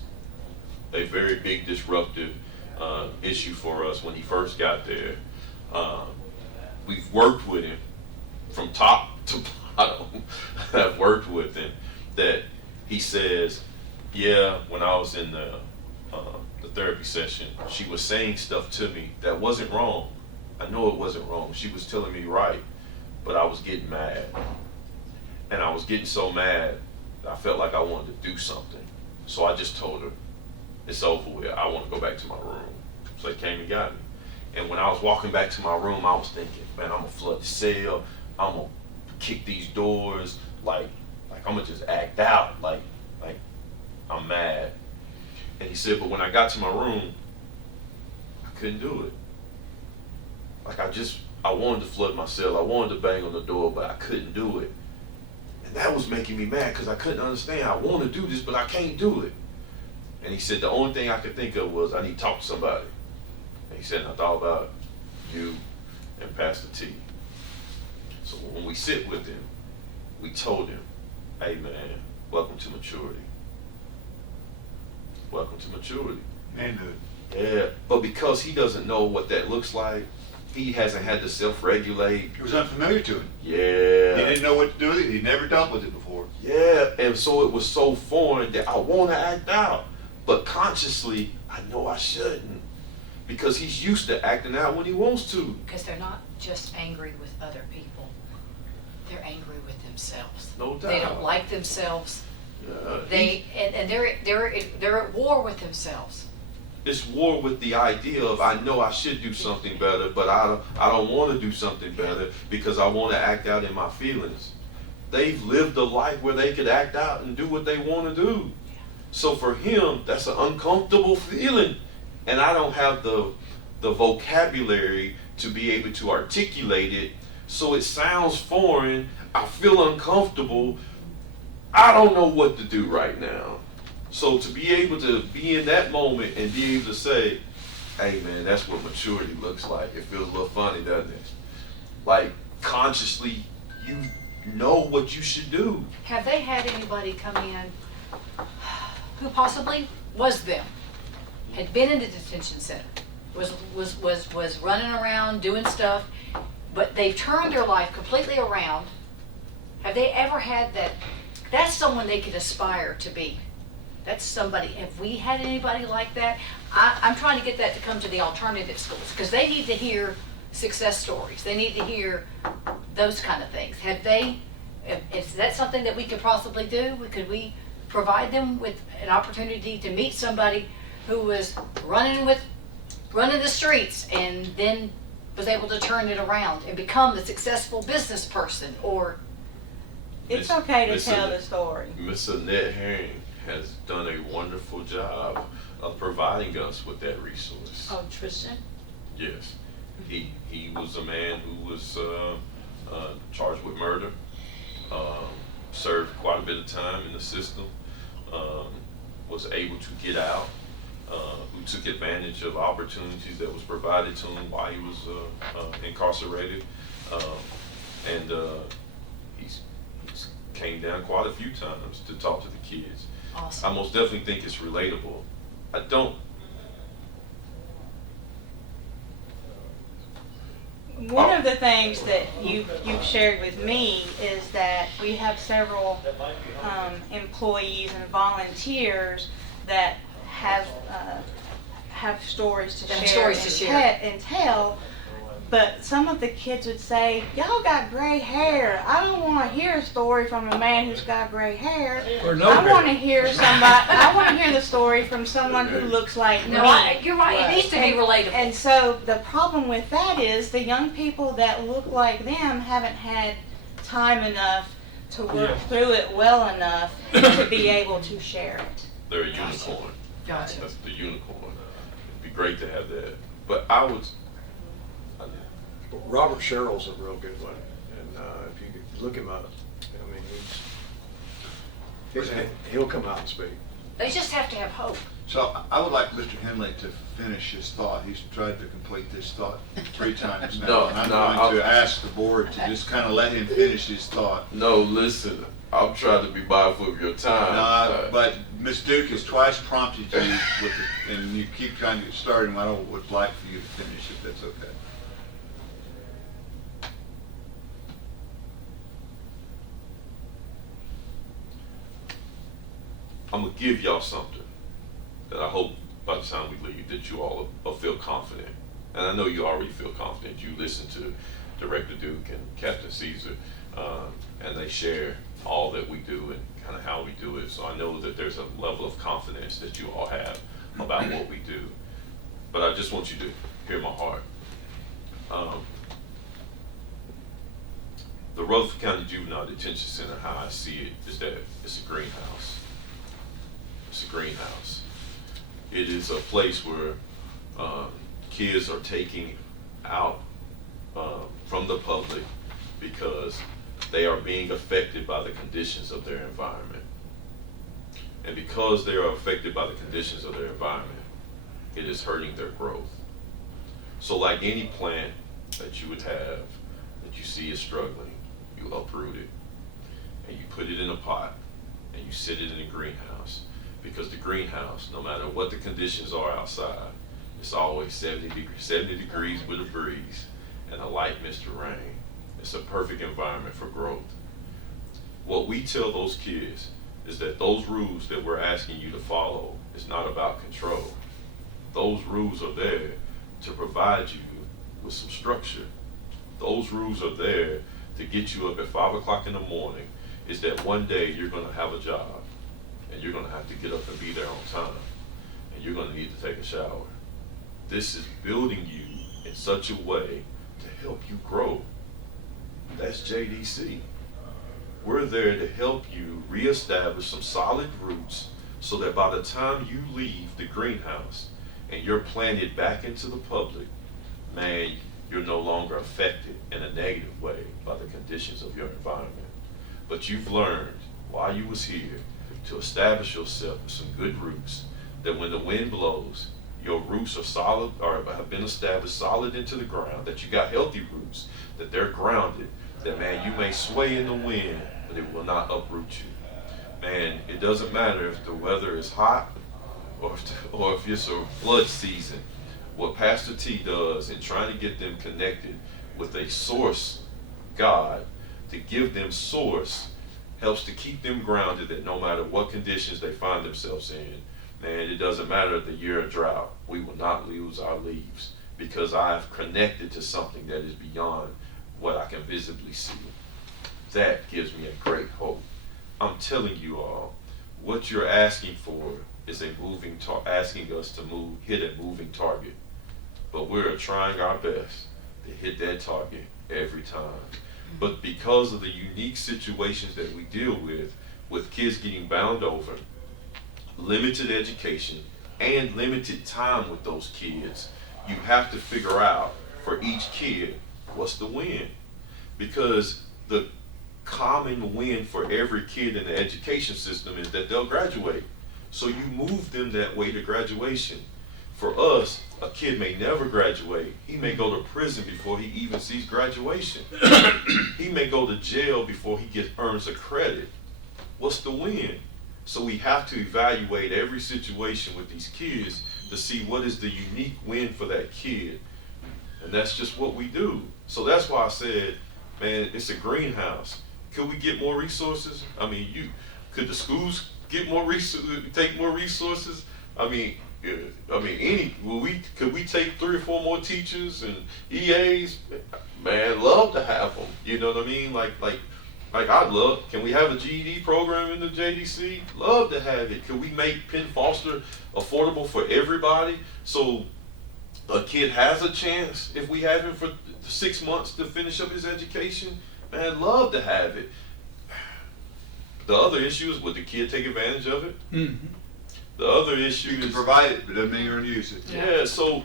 a very big disruptive issue for us when he first got there, we've worked with him from top to bottom. I've worked with him that he says, "Yeah, when I was in the therapy session, she was saying stuff to me that wasn't wrong. I know it wasn't wrong. She was telling me right, but I was getting mad. And I was getting so mad that I felt like I wanted to do something. So I just told her, it's over with. I want to go back to my room." So he came and got me. And when I was walking back to my room, I was thinking, man, I'm going to flood the cell. I'm going to kick these doors. Like I'm going to just act out. Like I'm mad. And he said, but when I got to my room, I couldn't do it. Like I wanted to flood my cell. I wanted to bang on the door, but I couldn't do it. And that was making me mad because I couldn't understand. I want to do this, but I can't do it. And he said, the only thing I could think of was I need to talk to somebody. And he said, I thought about you and Pastor T. So when we sit with him, we told him, hey man, welcome to maturity. Welcome to maturity. Manhood. Yeah, but because he doesn't know what that looks like, he hasn't had to self-regulate. It was unfamiliar to him. Yeah. He didn't know what to do with it. He'd never dealt with it before. Yeah, and so it was so foreign that I want to act out. But consciously, I know I shouldn't. Because he's used to acting out when he wants to. Because they're not just angry with other people. They're angry with themselves. No doubt. They don't like themselves. Yeah, They're at war with themselves. it's war with the idea of I know I should do something better, but I don't want to do something better because I want to act out in my feelings. They've lived a life where they could act out and do what they want to do. So for him, that's an uncomfortable feeling. And I don't have the vocabulary to be able to articulate it. So it sounds foreign. I feel uncomfortable. I don't know what to do right now. So to be able to be in that moment and be able to say, hey man, that's what maturity looks like. It feels a little funny, doesn't it? Like consciously, you know what you should do. Have they had anybody come in who possibly was them, had been in the detention center, was running around doing stuff, but they've turned their life completely around? Have they ever had that? That's someone they could aspire to be. That's somebody. Have we had anybody like that? I'm trying to get that to come to the alternative schools because they need to hear success stories. They need to hear those kind of things. Have they? Is that something that we could possibly do? Could we provide them with an opportunity to meet somebody who was running the streets and then was able to turn it around and become the successful business person? Or It's okay to Miss tell Annette- the story. Miss Annette Herring has done a wonderful job of providing us with that resource. Oh, Tristan? Yes, he was a man who was charged with murder, served quite a bit of time in the system, was able to get out, who took advantage of opportunities that was provided to him while he was incarcerated, and he's came down quite a few times to talk to the kids. Awesome. I most definitely think it's relatable. I don't. One of the things that you've shared with me is that we have several employees and volunteers that have stories to Have share, stories to share. and tell. But some of the kids would say, "Y'all got gray hair. I don't want to hear a story from a man who's got gray hair. Or no I want to hair." hear somebody. I want to hear the story from someone who looks like No, me." you're right. It needs to be relatable. And so the problem with that is the young people that look like them haven't had time enough to work through it well enough to be able to share it. They're a unicorn. Gotcha. That's the unicorn. It'd be great to have that. But I would. Robert Sherrill's a real good one, and if you could look him up, I mean, he'll come out and speak. They just have to have hope. So I would like Mr. Henley to finish his thought. He's tried to complete this thought 3 times now. No, and I'm no, going to ask the board to just kind of let him finish his thought. No, listen. I'm trying to be mindful of your time. But Ms. Duke has twice prompted you with it, and you keep trying to get started, and I would like for you to finish if that's okay. I'm gonna give y'all something that I hope by the time we leave that you all will feel confident. And I know you already feel confident. You listen to Director Duke and Captain Caesar, and they share all that we do and kind of how we do it. So I know that there's a level of confidence that you all have about what we do. But I just want you to hear my heart. The Rutherford County Juvenile Detention Center, how I see it, is that it's a greenhouse. It's a greenhouse. It is a place where kids are taking out from the public because they are being affected by the conditions of their environment. And because they are affected by the conditions of their environment, it is hurting their growth. So like any plant that you would have that you see is struggling, you uproot it and you put it in a pot and you sit it in a greenhouse. Because the greenhouse, no matter what the conditions are outside, it's always 70 degrees with a breeze and a light mist of rain. It's a perfect environment for growth. What we tell those kids is that those rules that we're asking you to follow is not about control. Those rules are there to provide you with some structure. Those rules are there to get you up at 5 o'clock in the morning, is that one day you're gonna have a job and you're gonna have to get up and be there on time and you're gonna need to take a shower. This is building you in such a way to help you grow. That's JDC. We're there to help you reestablish some solid roots so that by the time you leave the greenhouse and you're planted back into the public, man, you're no longer affected in a negative way by the conditions of your environment. But you've learned while you was here to establish yourself with some good roots, that when the wind blows, your roots are solid, or have been established solid into the ground, that you got healthy roots, that they're grounded, that man, you may sway in the wind, but it will not uproot you. Man, it doesn't matter if the weather is hot or if it's a flood season. What Pastor T does in trying to get them connected with a source, God, to give them source, helps to keep them grounded, that no matter what conditions they find themselves in, man, it doesn't matter if the year of drought, we will not lose our leaves because I have connected to something that is beyond what I can visibly see. That gives me a great hope. I'm telling you all, what you're asking for is a asking us to hit a moving target. But we're trying our best to hit that target every time. But because of the unique situations that we deal with kids getting bound over, limited education and limited time with those kids, you have to figure out for each kid what's the win. Because the common win for every kid in the education system is that they'll graduate. So you move them that way to graduation. For us, a kid may never graduate. He may go to prison before he even sees graduation. He may go to jail before he earns a credit. What's the win? So we have to evaluate every situation with these kids to see what is the unique win for that kid. And that's just what we do. So that's why I said, man, it's a greenhouse. Could we get more resources? I mean, could the schools get more take more resources? Could we take 3 or 4 more teachers and EAs? Man, love to have them. You know what I mean? Like I'd love. Can we have a GED program in the JDC? Love to have it. Could we make Penn Foster affordable for everybody so a kid has a chance if we have him for 6 months to finish up his education? Man, love to have it. The other issue is, would the kid take advantage of it? Mm-hmm. The other issue You can is provide it, but doesn't mean you're gonna use it. yeah. So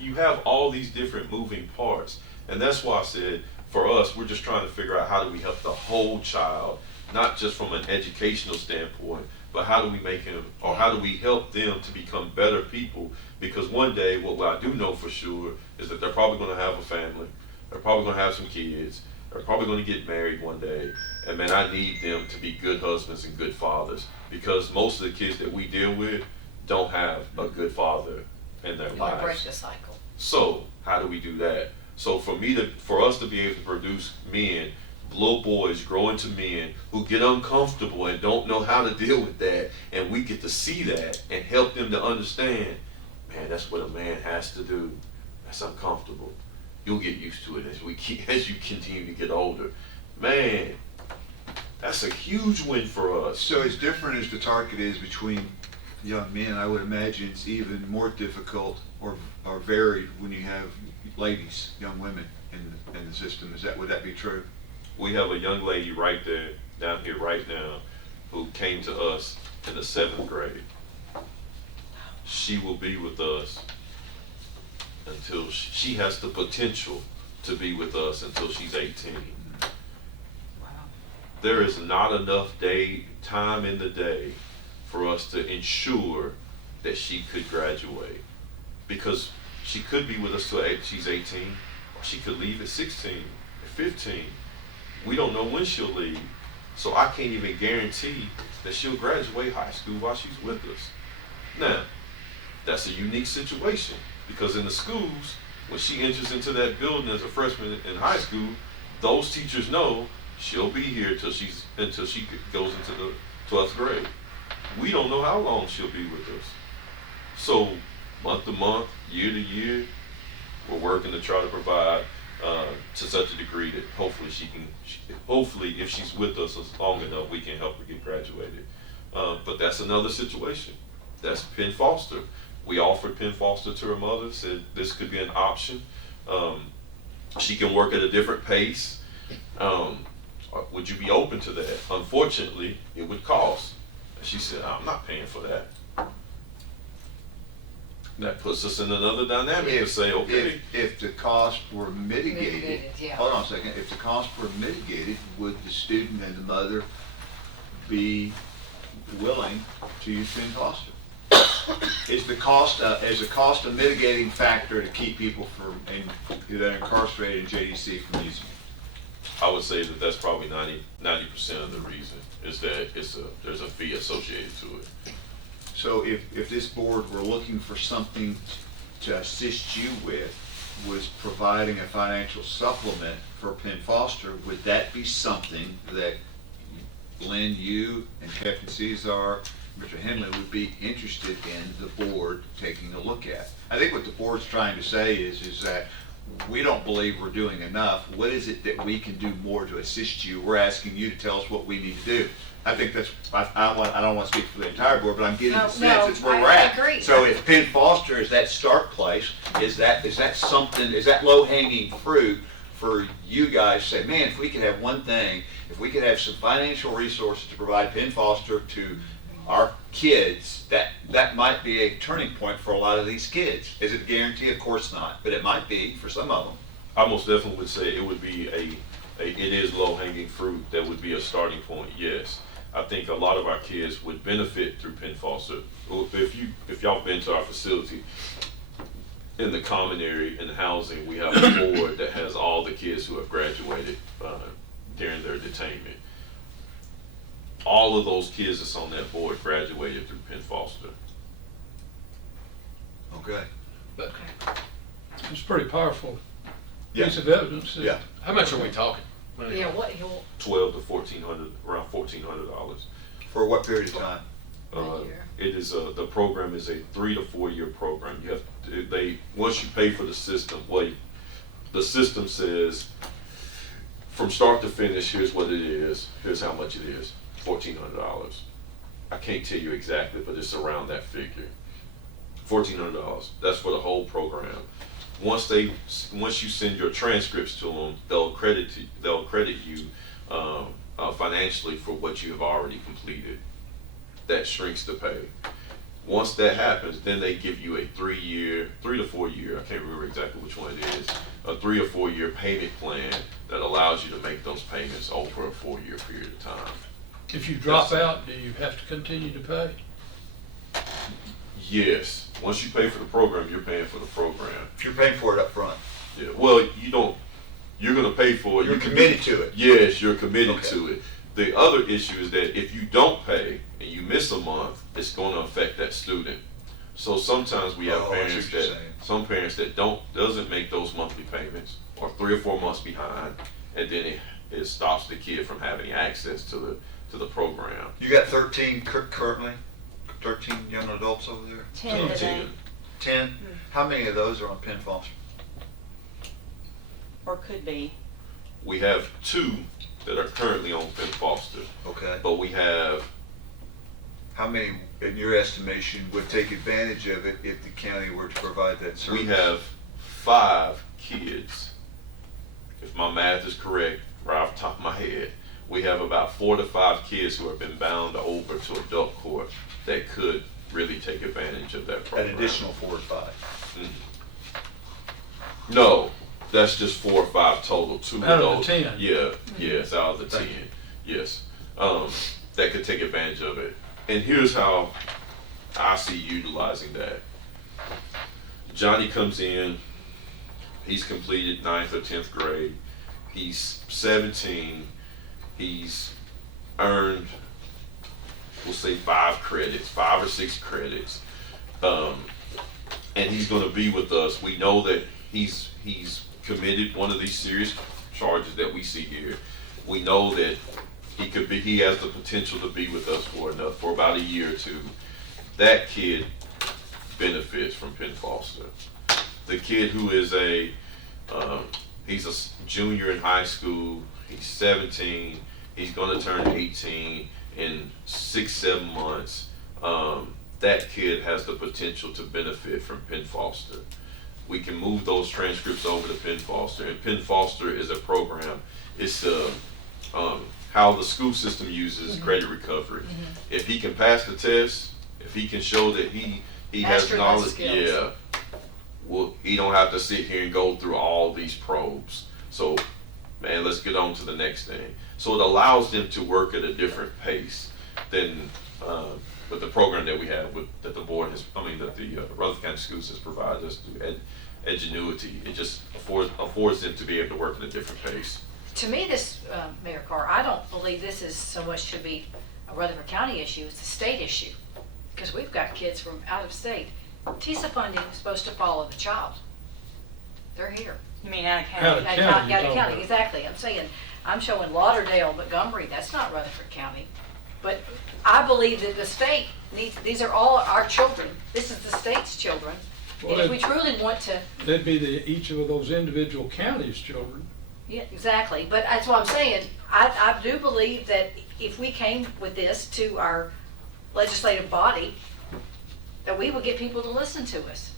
you have all these different moving parts, and that's why I said for us, we're just trying to figure out how do we help the whole child, not just from an educational standpoint, but how do we make him, or how do we help them to become better people? Because one day, what I do know for sure is that they're probably going to have a family, they're probably going to have some kids, they're probably going to get married one day, and man, I need them to be good husbands and good fathers, because most of the kids that we deal with don't have a good father in their You want to break lives. the cycle. So how do we do that? So for us to be able to produce men, little boys grow into men who get uncomfortable and don't know how to deal with that, and we get to see that and help them to understand, man, that's what a man has to do. That's uncomfortable. You'll get used to it as you continue to get older. Man, that's a huge win for us. So as different as the target is between young men, I would imagine it's even more difficult or varied when you have ladies, young women in the system. Would that be true? We have a young lady right there, down here right now, who came to us in the 7th grade. She will be with us until she has the potential to be with us until she's 18. There is not enough time in the day for us to ensure that she could graduate, because she could be with us till she's 18, or she could leave at 16 or 15. We don't know when she'll leave, so I can't even guarantee that she'll graduate high school while she's with us. Now, that's a unique situation, because in the schools, when she enters into that building as a freshman in high school, those teachers know she'll be here until she goes into the 12th grade. We don't know how long she'll be with us. So month to month, year to year, we're working to try to provide to such a degree that hopefully hopefully if she's with us long enough, we can help her get graduated. But that's another situation. That's Penn Foster. We offered Penn Foster to her mother, said this could be an option. She can work at a different pace. Would you be open to that? Unfortunately, it would cost. And she said, I'm not paying for that. That puts us in another dynamic to say, okay. If the cost were mitigated, Mitigated, yeah. hold on a second, if the cost were mitigated, would the student and the mother be willing to use Penn Foster? Is the cost a mitigating factor to keep people that are incarcerated in JDC from using it? I would say that that's probably 90% of the reason, is that there's a fee associated to it. So if this board were looking for something to assist you with, was providing a financial supplement for Penn Foster, would that be something that Lynn, you, and Captain Cesar, Mr. Henley would be interested in the board taking a look at? I think what the board's trying to say is that we don't believe we're doing enough. What is it that we can do more to assist you? We're asking you to tell us what we need to do. I think that's, I don't want to speak for the entire board, but I'm getting the sense it's where we're at. I agree. So if Penn Foster is that start place, is that something, is that low hanging fruit for you guys to say, man, if we could have one thing, if we could have some financial resources to provide Penn Foster to our kids, that might be a turning point for a lot of these kids. Is it a guarantee? Of course not, but it might be for some of them. I most definitely would say it would be it is low-hanging fruit. That would be a starting point, yes. I think a lot of our kids would benefit through Penn Foster. If y'all been to our facility, in the common area, in housing, we have a board that has all the kids who have graduated during their detainment. All of those kids that's on that board graduated through Penn Foster. Okay. But it's pretty powerful Yeah. piece of evidence. Yeah. How much are we talking? Yeah, what, he'll, $1,200 to $1,400, around $1,400. For what period of time? A year. It is the program is a 3 to 4 year program. You have once you pay for the system, the system says from start to finish, here's what it is, here's how much it is, $1,400. I can't tell you exactly, but it's around that figure. $1,400. That's for the whole program. Once you send your transcripts to them, they'll credit you financially for what you have already completed. That shrinks the pay. Once that happens, then they give you a 3 to 4 year, I can't remember exactly which one it is, a 3 or 4 year payment plan that allows you to make those payments over a 4 year period of time. If you drop out, do you have to continue to pay? Yes, once you pay for the program, you're paying for the program. You're paying for it up front. Yeah, well, you're gonna pay for it. You're committed to it. Yes, you're committed Okay. to it. The other issue is that if you don't pay and you miss a month, it's gonna affect that student. So sometimes we have Oh, I see parents what you're that, saying. some parents that doesn't make those monthly payments, or 3 or 4 months behind, and then it stops the kid from having access to the program. You got 13 currently? 13 young adults over there? 10 today, 10? How many of those are on Penn Foster? or could be. We have 2 that are currently on Penn Foster, Okay. but we have, How many, in your estimation, would take advantage of it if the county were to provide that service? we have 5 kids, if my math is correct, right off the top of my head, we have about 4 to 5 kids who have been bound over to adult court that could really take advantage of that An program. additional 4 to 5. No, that's just 4 or 5 total, 2 Out of the adults. 10. Yeah, yes, out of the 10, Thank you. yes. That could take advantage of it. And here's how I see utilizing that. Johnny comes in, he's completed 9th or 10th grade, he's 17, he's earned, we'll say 5 or 6 credits, and he's gonna be with us. We know that he's committed one of these serious charges that we see here. We know that he has the potential to be with us for about a year or 2. That kid benefits from Penn Foster. The kid who is he's a junior in high school, he's 17, he's gonna turn 18 in 6-7 months. That kid has the potential to benefit from Penn Foster. We can move those transcripts over to Penn Foster, and Penn Foster is a program. It's how the school system uses credit recovery. If he can pass the test, if he can show that he has Master those knowledge, skills. yeah, well, he don't have to sit here and go through all these probes. So, man, let's get on to the next thing. So it allows them to work at a different pace than with the program that we have that the board has, that the Rutherford County Schools has provided us through Edgenuity. It just affords them to be able to work at a different pace. To me, this, Mayor Carr, I don't believe this is so much should be a Rutherford County issue, it's a state issue. Because we've got kids from out of state. TISA funding is supposed to follow the child. They're here. You mean out of Out of county? county. Out of you're talking county, about. exactly. I'm saying, I'm showing Lauderdale, Montgomery, that's not Rutherford County. But I believe that the state needs, these are all our children. This is the state's children. And Well, if we truly want to, They'd be each of those individual counties' children. yeah, exactly. But that's what I'm saying. I do believe that if we came with this to our legislative body, that we would get people to listen to us.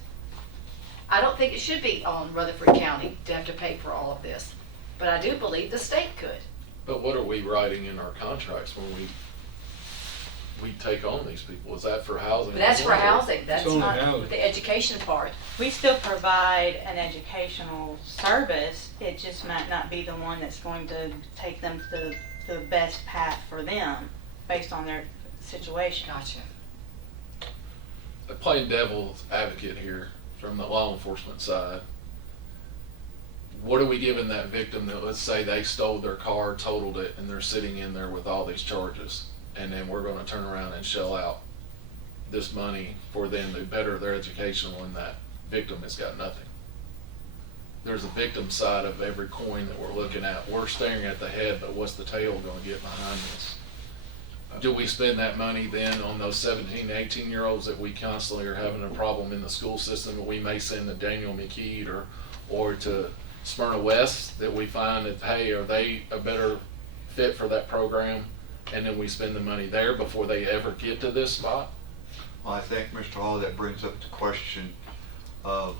I don't think it should be on Rutherford County to have to pay for all of this. But I do believe the state could. But what are we writing in our contracts when we we take on these people? Is that for housing? But that's for as well? housing, that's only not housing. the education part. We still provide an educational service, it just might not be the one that's going to take them to the best path for them based on their situation. Gotcha. Playing devil's advocate here from the law enforcement side. What are we giving that victim that, let's say they stole their car, totaled it, and they're sitting in there with all these charges, and then we're gonna turn around and shell out this money for them to better their education when that victim has got nothing? There's a victim side of every coin that we're looking at. We're staring at the head, but what's the tail gonna get behind this? Do we spend that money then on those 17, 18-year-olds that we constantly are having a problem in the school system, that we may send to Daniel McKeed or to Smyrna West, that we find that, hey, are they a better fit for that program? And then we spend the money there before they ever get to this spot? Well, I think, Mr. Hall, that brings up the question of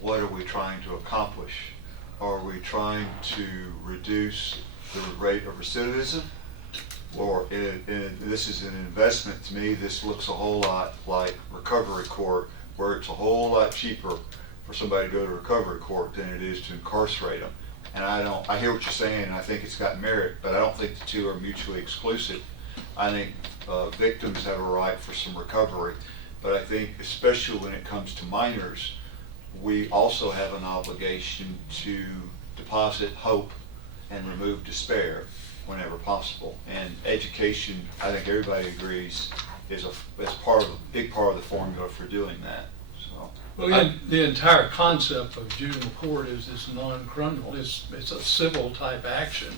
what are we trying to accomplish? Are we trying to reduce the rate of recidivism? Or this is an investment to me, this looks a whole lot like recovery court, where it's a whole lot cheaper for somebody to go to recovery court than it is to incarcerate them. And I hear what you're saying, and I think it's got merit, but I don't think the two are mutually exclusive. I think victims have a right for some recovery, but I think especially when it comes to minors, we also have an obligation to deposit hope and remove despair whenever possible. And education, I think everybody agrees, is a big part of the formula for doing that. So, Well, the entire concept of juvenile court is this non-criminal, it's a civil type action.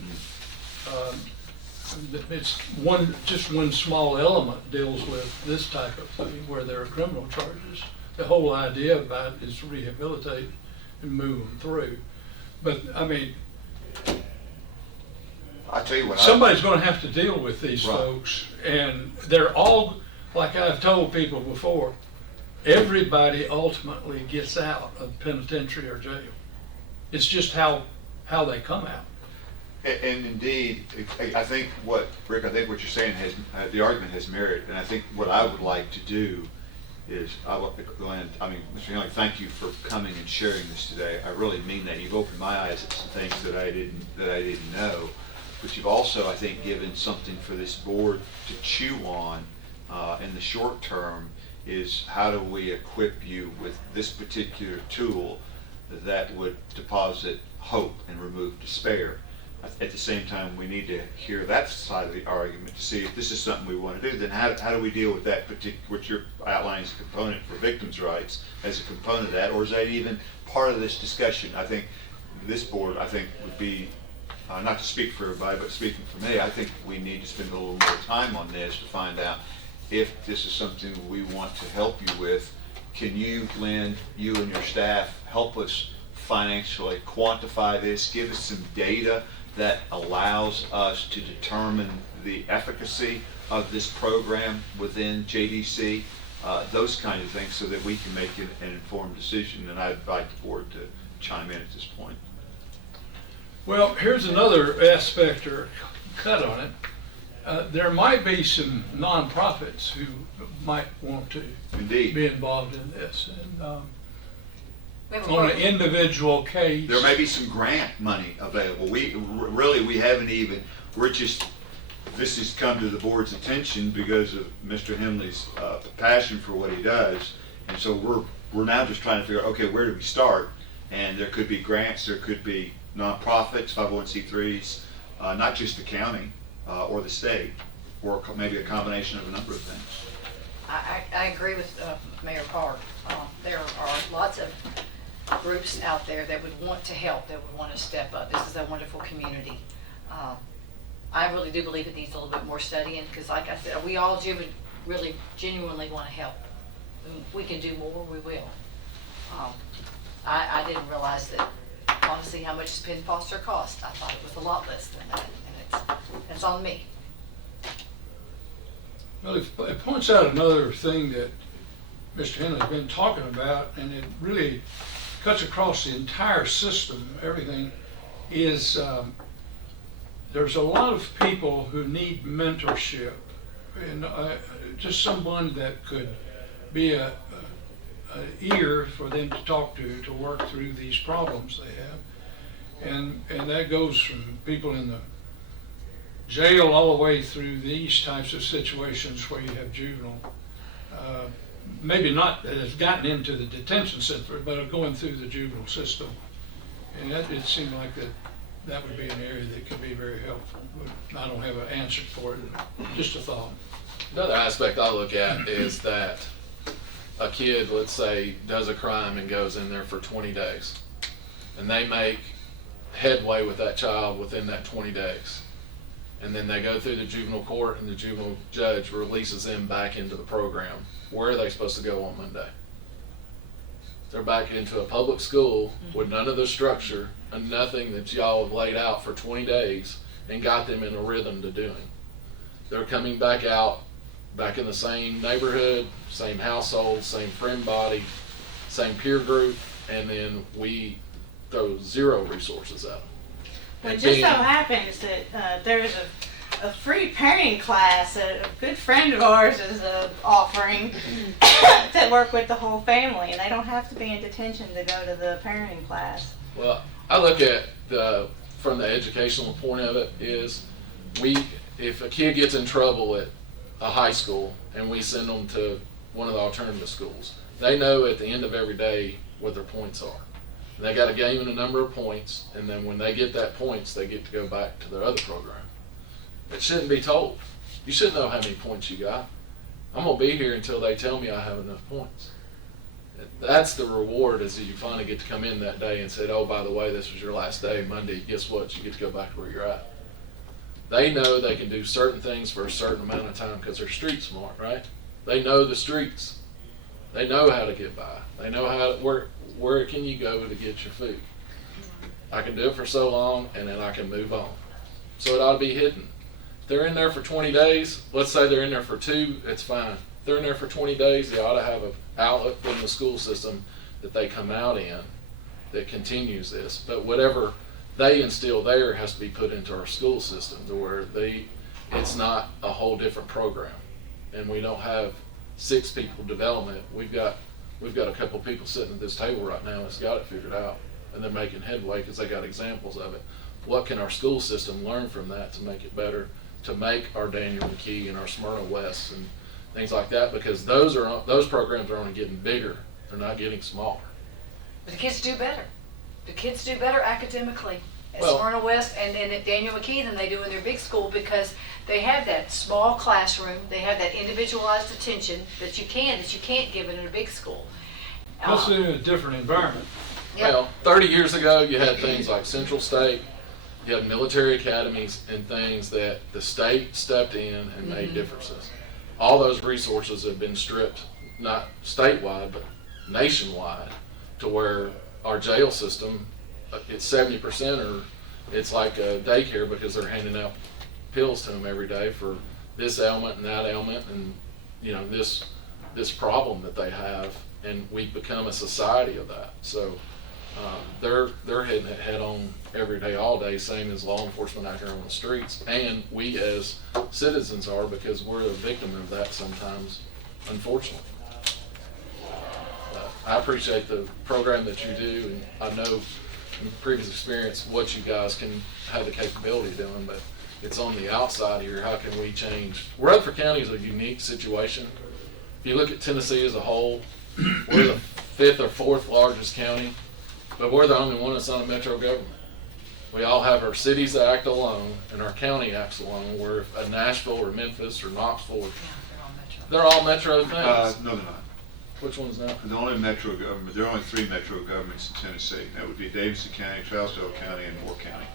It's just one small element deals with this type of thing where there are criminal charges. The whole idea about it is rehabilitate and move them through. But, I mean, I tell you what, somebody's gonna have to deal with these Right. folks, and they're all, like I've told people before, everybody ultimately gets out of penitentiary or jail. It's just how they come out. And indeed, I think Rick, I think what you're saying the argument has merit, and I think what I would like to do is, Mr. Henley, thank you for coming and sharing this today. I really mean that. You've opened my eyes at some things that I didn't know, but you've also, I think, given something for this board to chew on in the short term. Is how do we equip you with this particular tool that would deposit hope and remove despair? At the same time, we need to hear that side of the argument to see if this is something we want to do. Then how do we deal with that particular, what you're outlining as a component for victims' rights, as a component of that, or is that even part of this discussion? I think this board, would be, not to speak for everybody, but speaking for me, I think we need to spend a little more time on this to find out if this is something we want to help you with. Can you, Lynn, you and your staff, help us financially quantify this, give us some data that allows us to determine the efficacy of this program within JDC, those kind of things, so that we can make an informed decision. And I'd invite the board to chime in at this point. Well, here's another aspect or cut on it. There might be some nonprofits who might want to Indeed. be involved in this. And We have a on an program. individual case. There may be some grant money available. We haven't even, this has come to the board's attention because of Mr. Henley's passion for what he does. And so we're now just trying to figure out, okay, where do we start? And there could be grants, there could be nonprofits, 501c3s, not just the county or the state, or maybe a combination of a number of things. I agree with Mayor Carr. There are lots of groups out there that would want to help, that would want to step up. This is a wonderful community. I really do believe it needs a little bit more studying, because like I said, we all really genuinely want to help. We can do more, we will. I didn't realize that, honestly, how much Penn Foster cost. I thought it was a lot less than that, and it's on me. Well, it points out another thing that Mr. Henley's been talking about, and it really cuts across the entire system. Everything is, there's a lot of people who need mentorship and just someone that could be a ear for them to talk to work through these problems they have. And that goes from people in the jail all the way through these types of situations where you have juvenile, maybe not that has gotten into the detention center, but are going through the juvenile system. And it seemed like that would be an area that could be very helpful, but I don't have an answer for it, just a thought. Another aspect I look at is that a kid, let's say, does a crime and goes in there for 20 days, and they make headway with that child within that 20 days. And then they go through the juvenile court and the juvenile judge releases them back into the program. Where are they supposed to go on Monday? They're back into a public school with none of the structure and nothing that y'all have laid out for 20 days and got them in a rhythm to doing. They're coming back out, back in the same neighborhood, same household, same friend body, same peer group, and then we throw zero resources at them. Well, it And just being- so happens that there's a free parenting class that a good friend of ours is offering to work with the whole family, and they don't have to be in detention to go to the parenting class. Well, I look at from the educational point of it is if a kid gets in trouble at a high school and we send them to one of the alternative schools, they know at the end of every day what their points are. And they got a game and a number of points, and then when they get that points, they get to go back to their other program. It shouldn't be told. You should know how many points you got. I'm gonna be here until they tell me I have enough points. That's the reward, is that you finally get to come in that day and say, oh, by the way, this was your last day, Monday, guess what? You get to go back to where you're at. They know they can do certain things for a certain amount of time because they're street smart, right? They know the streets. They know how to get by. They know where can you go to get your food. I can do it for so long and then I can move on. So it ought to be hidden. If they're in there for 20 days, let's say they're in there for 2, it's fine. If they're in there for 20 days, they ought to have an outlet from the school system that they come out in that continues this. But whatever they instill there has to be put into our school system to where it's not a whole different program. And we don't have 6 people development. We've got a couple people sitting at this table right now that's got it figured out, and they're making headway because they got examples of it. What can our school system learn from that to make it better, to make our Daniel McKee and our Smyrna West and things like that? Because those programs are only getting bigger. They're not getting smaller. But the kids do better. The kids do better academically at Well- Smyrna West and at Daniel McKee than they do in their big school, because they have that small classroom, they have that individualized attention that you can't give it in a big school. Plus in a different environment. Yep. Well, 30 years ago, you had things like Central State, you had military academies and things that the state stepped in and made differences. All those resources have been stripped, not statewide, but nationwide, to where our jail system, it's 70% or it's like a daycare because they're handing out pills to them every day for this ailment and that ailment and, you know, this problem that they have, and we've become a society of that. So they're hitting it head on every day, all day, same as law enforcement out here on the streets, and we as citizens are, because we're a victim of that sometimes, unfortunately. I appreciate the program that you do, and I know from previous experience what you guys can have the capability of doing, but it's on the outside here. How can we change? Rutherford County is a unique situation. If you look at Tennessee as a whole, we're the 5th or 4th largest county, but we're the only one that's not a metro government. We all have our cities that act alone and our county acts alone, where if a Nashville or Memphis or Knoxville, they're all metro things. No, they're not. Which one's not? The only metro government, there are only 3 metro governments in Tennessee. That would be Davidson County, Trousdale County, and Moore County.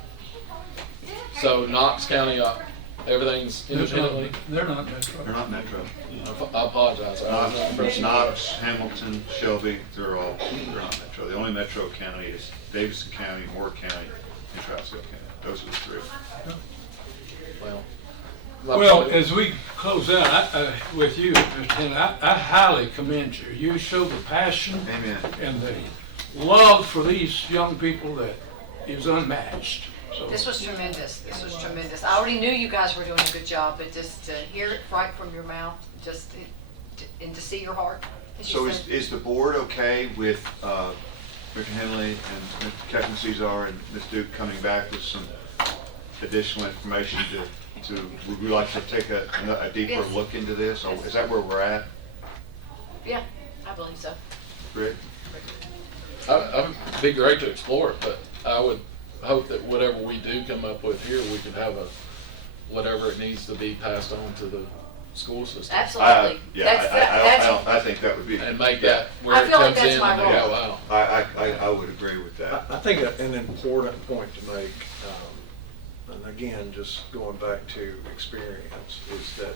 So Knox County, everything's independently. They're not metro. They're not metro. I apologize. Knox, Hamilton, Shelby, they're not metro. The only metro county is Davidson County, Moore County, and Trousdale County. Those are the 3. Well, as we close out with you, Mr. Henley, I highly commend you. You show the passion Amen. and the love for these young people that is unmatched. So, This was tremendous. This was tremendous. I already knew you guys were doing a good job, but just to hear it right from your mouth, and to see your heart. as you So said. is the board okay with Mr. Henley and Captain Cesar and Ms. Duke coming back with some additional information would we like to take a deeper Yes. look into this? Or is that where we're at, Yeah, I believe so. Rick? I'd be great to explore it, but I would hope that whatever we do come up with here, we can have whatever it needs to be passed on to the school system. Absolutely. Yeah, I think that would be. And make that where I it feel like comes that's in my and they go role. out. I would agree with that. I think an important point to make, and again, just going back to experience, is that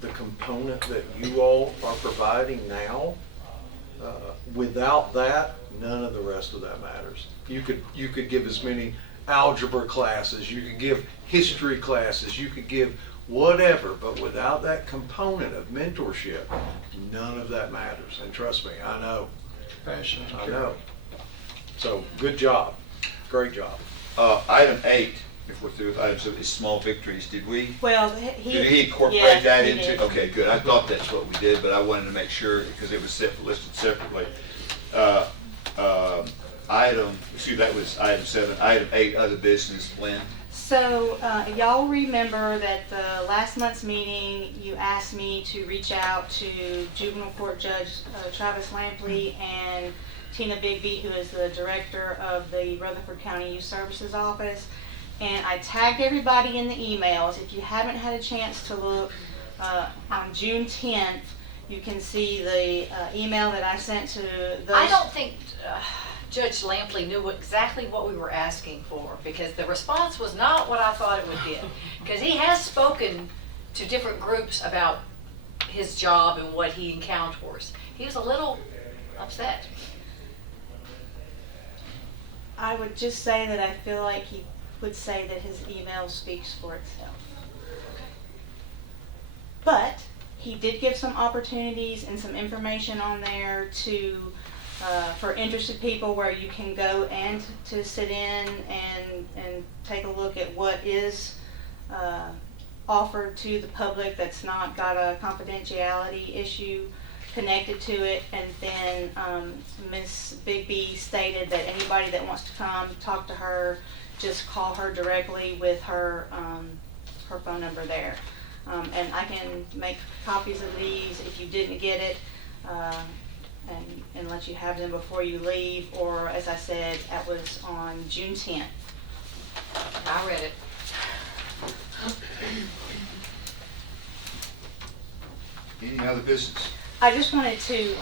the component that you all are providing now, without that, none of the rest of that matters. You could give as many algebra classes, you could give history classes, you could give whatever, but without that component of mentorship, none of that matters. And trust me, I know. passion and I care. know. So, good job. Great job. Item 8, if we're through with items, so is small victories. Did we? Well, Did he incorporate yeah, that he into? did. Okay, good. I thought that's what we did, but I wanted to make sure because it was listed separately. That was item 7. Item 8, other business. Lynn? So, y'all remember that the last month's meeting, you asked me to reach out to Juvenile Court Judge Travis Lampley and Tina Bigby, who is the director of the Rutherford County Youth Services Office. And I tagged everybody in the emails. If you haven't had a chance to look, on June 10th, you can see the email that I sent to those. I don't think Judge Lampley knew exactly what we were asking for, because the response was not what I thought it would be. Because he has spoken to different groups about his job and what he encounters. He was a little upset. I would just say that I feel like he would say that his email speaks for itself. But he did give some opportunities and some information on there to, for interested people, where you can go and to sit in and take a look at what is offered to the public that's not got a confidentiality issue connected to it. And then Ms. Bigby stated that anybody that wants to come talk to her, just call her directly with her her phone number there. And I can make copies of these if you didn't get it, and let you have them before you leave. Or, as I said, that was on June 10th. I read it. Any other business? I just wanted to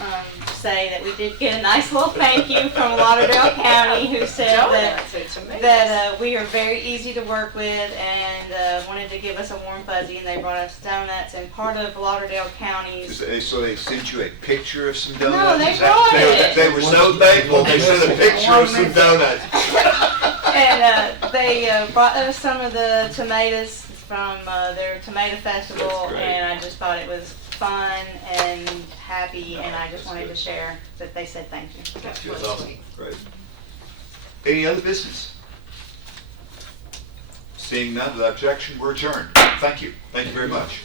say that we did get a nice little thank you from Lauderdale County, who said that we are very easy to work with, and wanted to give us a warm fuzzy, and they brought us donuts. And part of Lauderdale County's So they sent you a picture of some donuts? No, they Is that- brought it. They were so thankful, they sent a picture of some donuts. And they brought us some of the tomatoes from their tomato festival, That's great. and I just thought it was fun and happy, and I just wanted to share that they said thank you. That's That's really awesome. sweet. Great. Any other business? Seeing none, without objection, we're adjourned. Thank you. Thank you very much.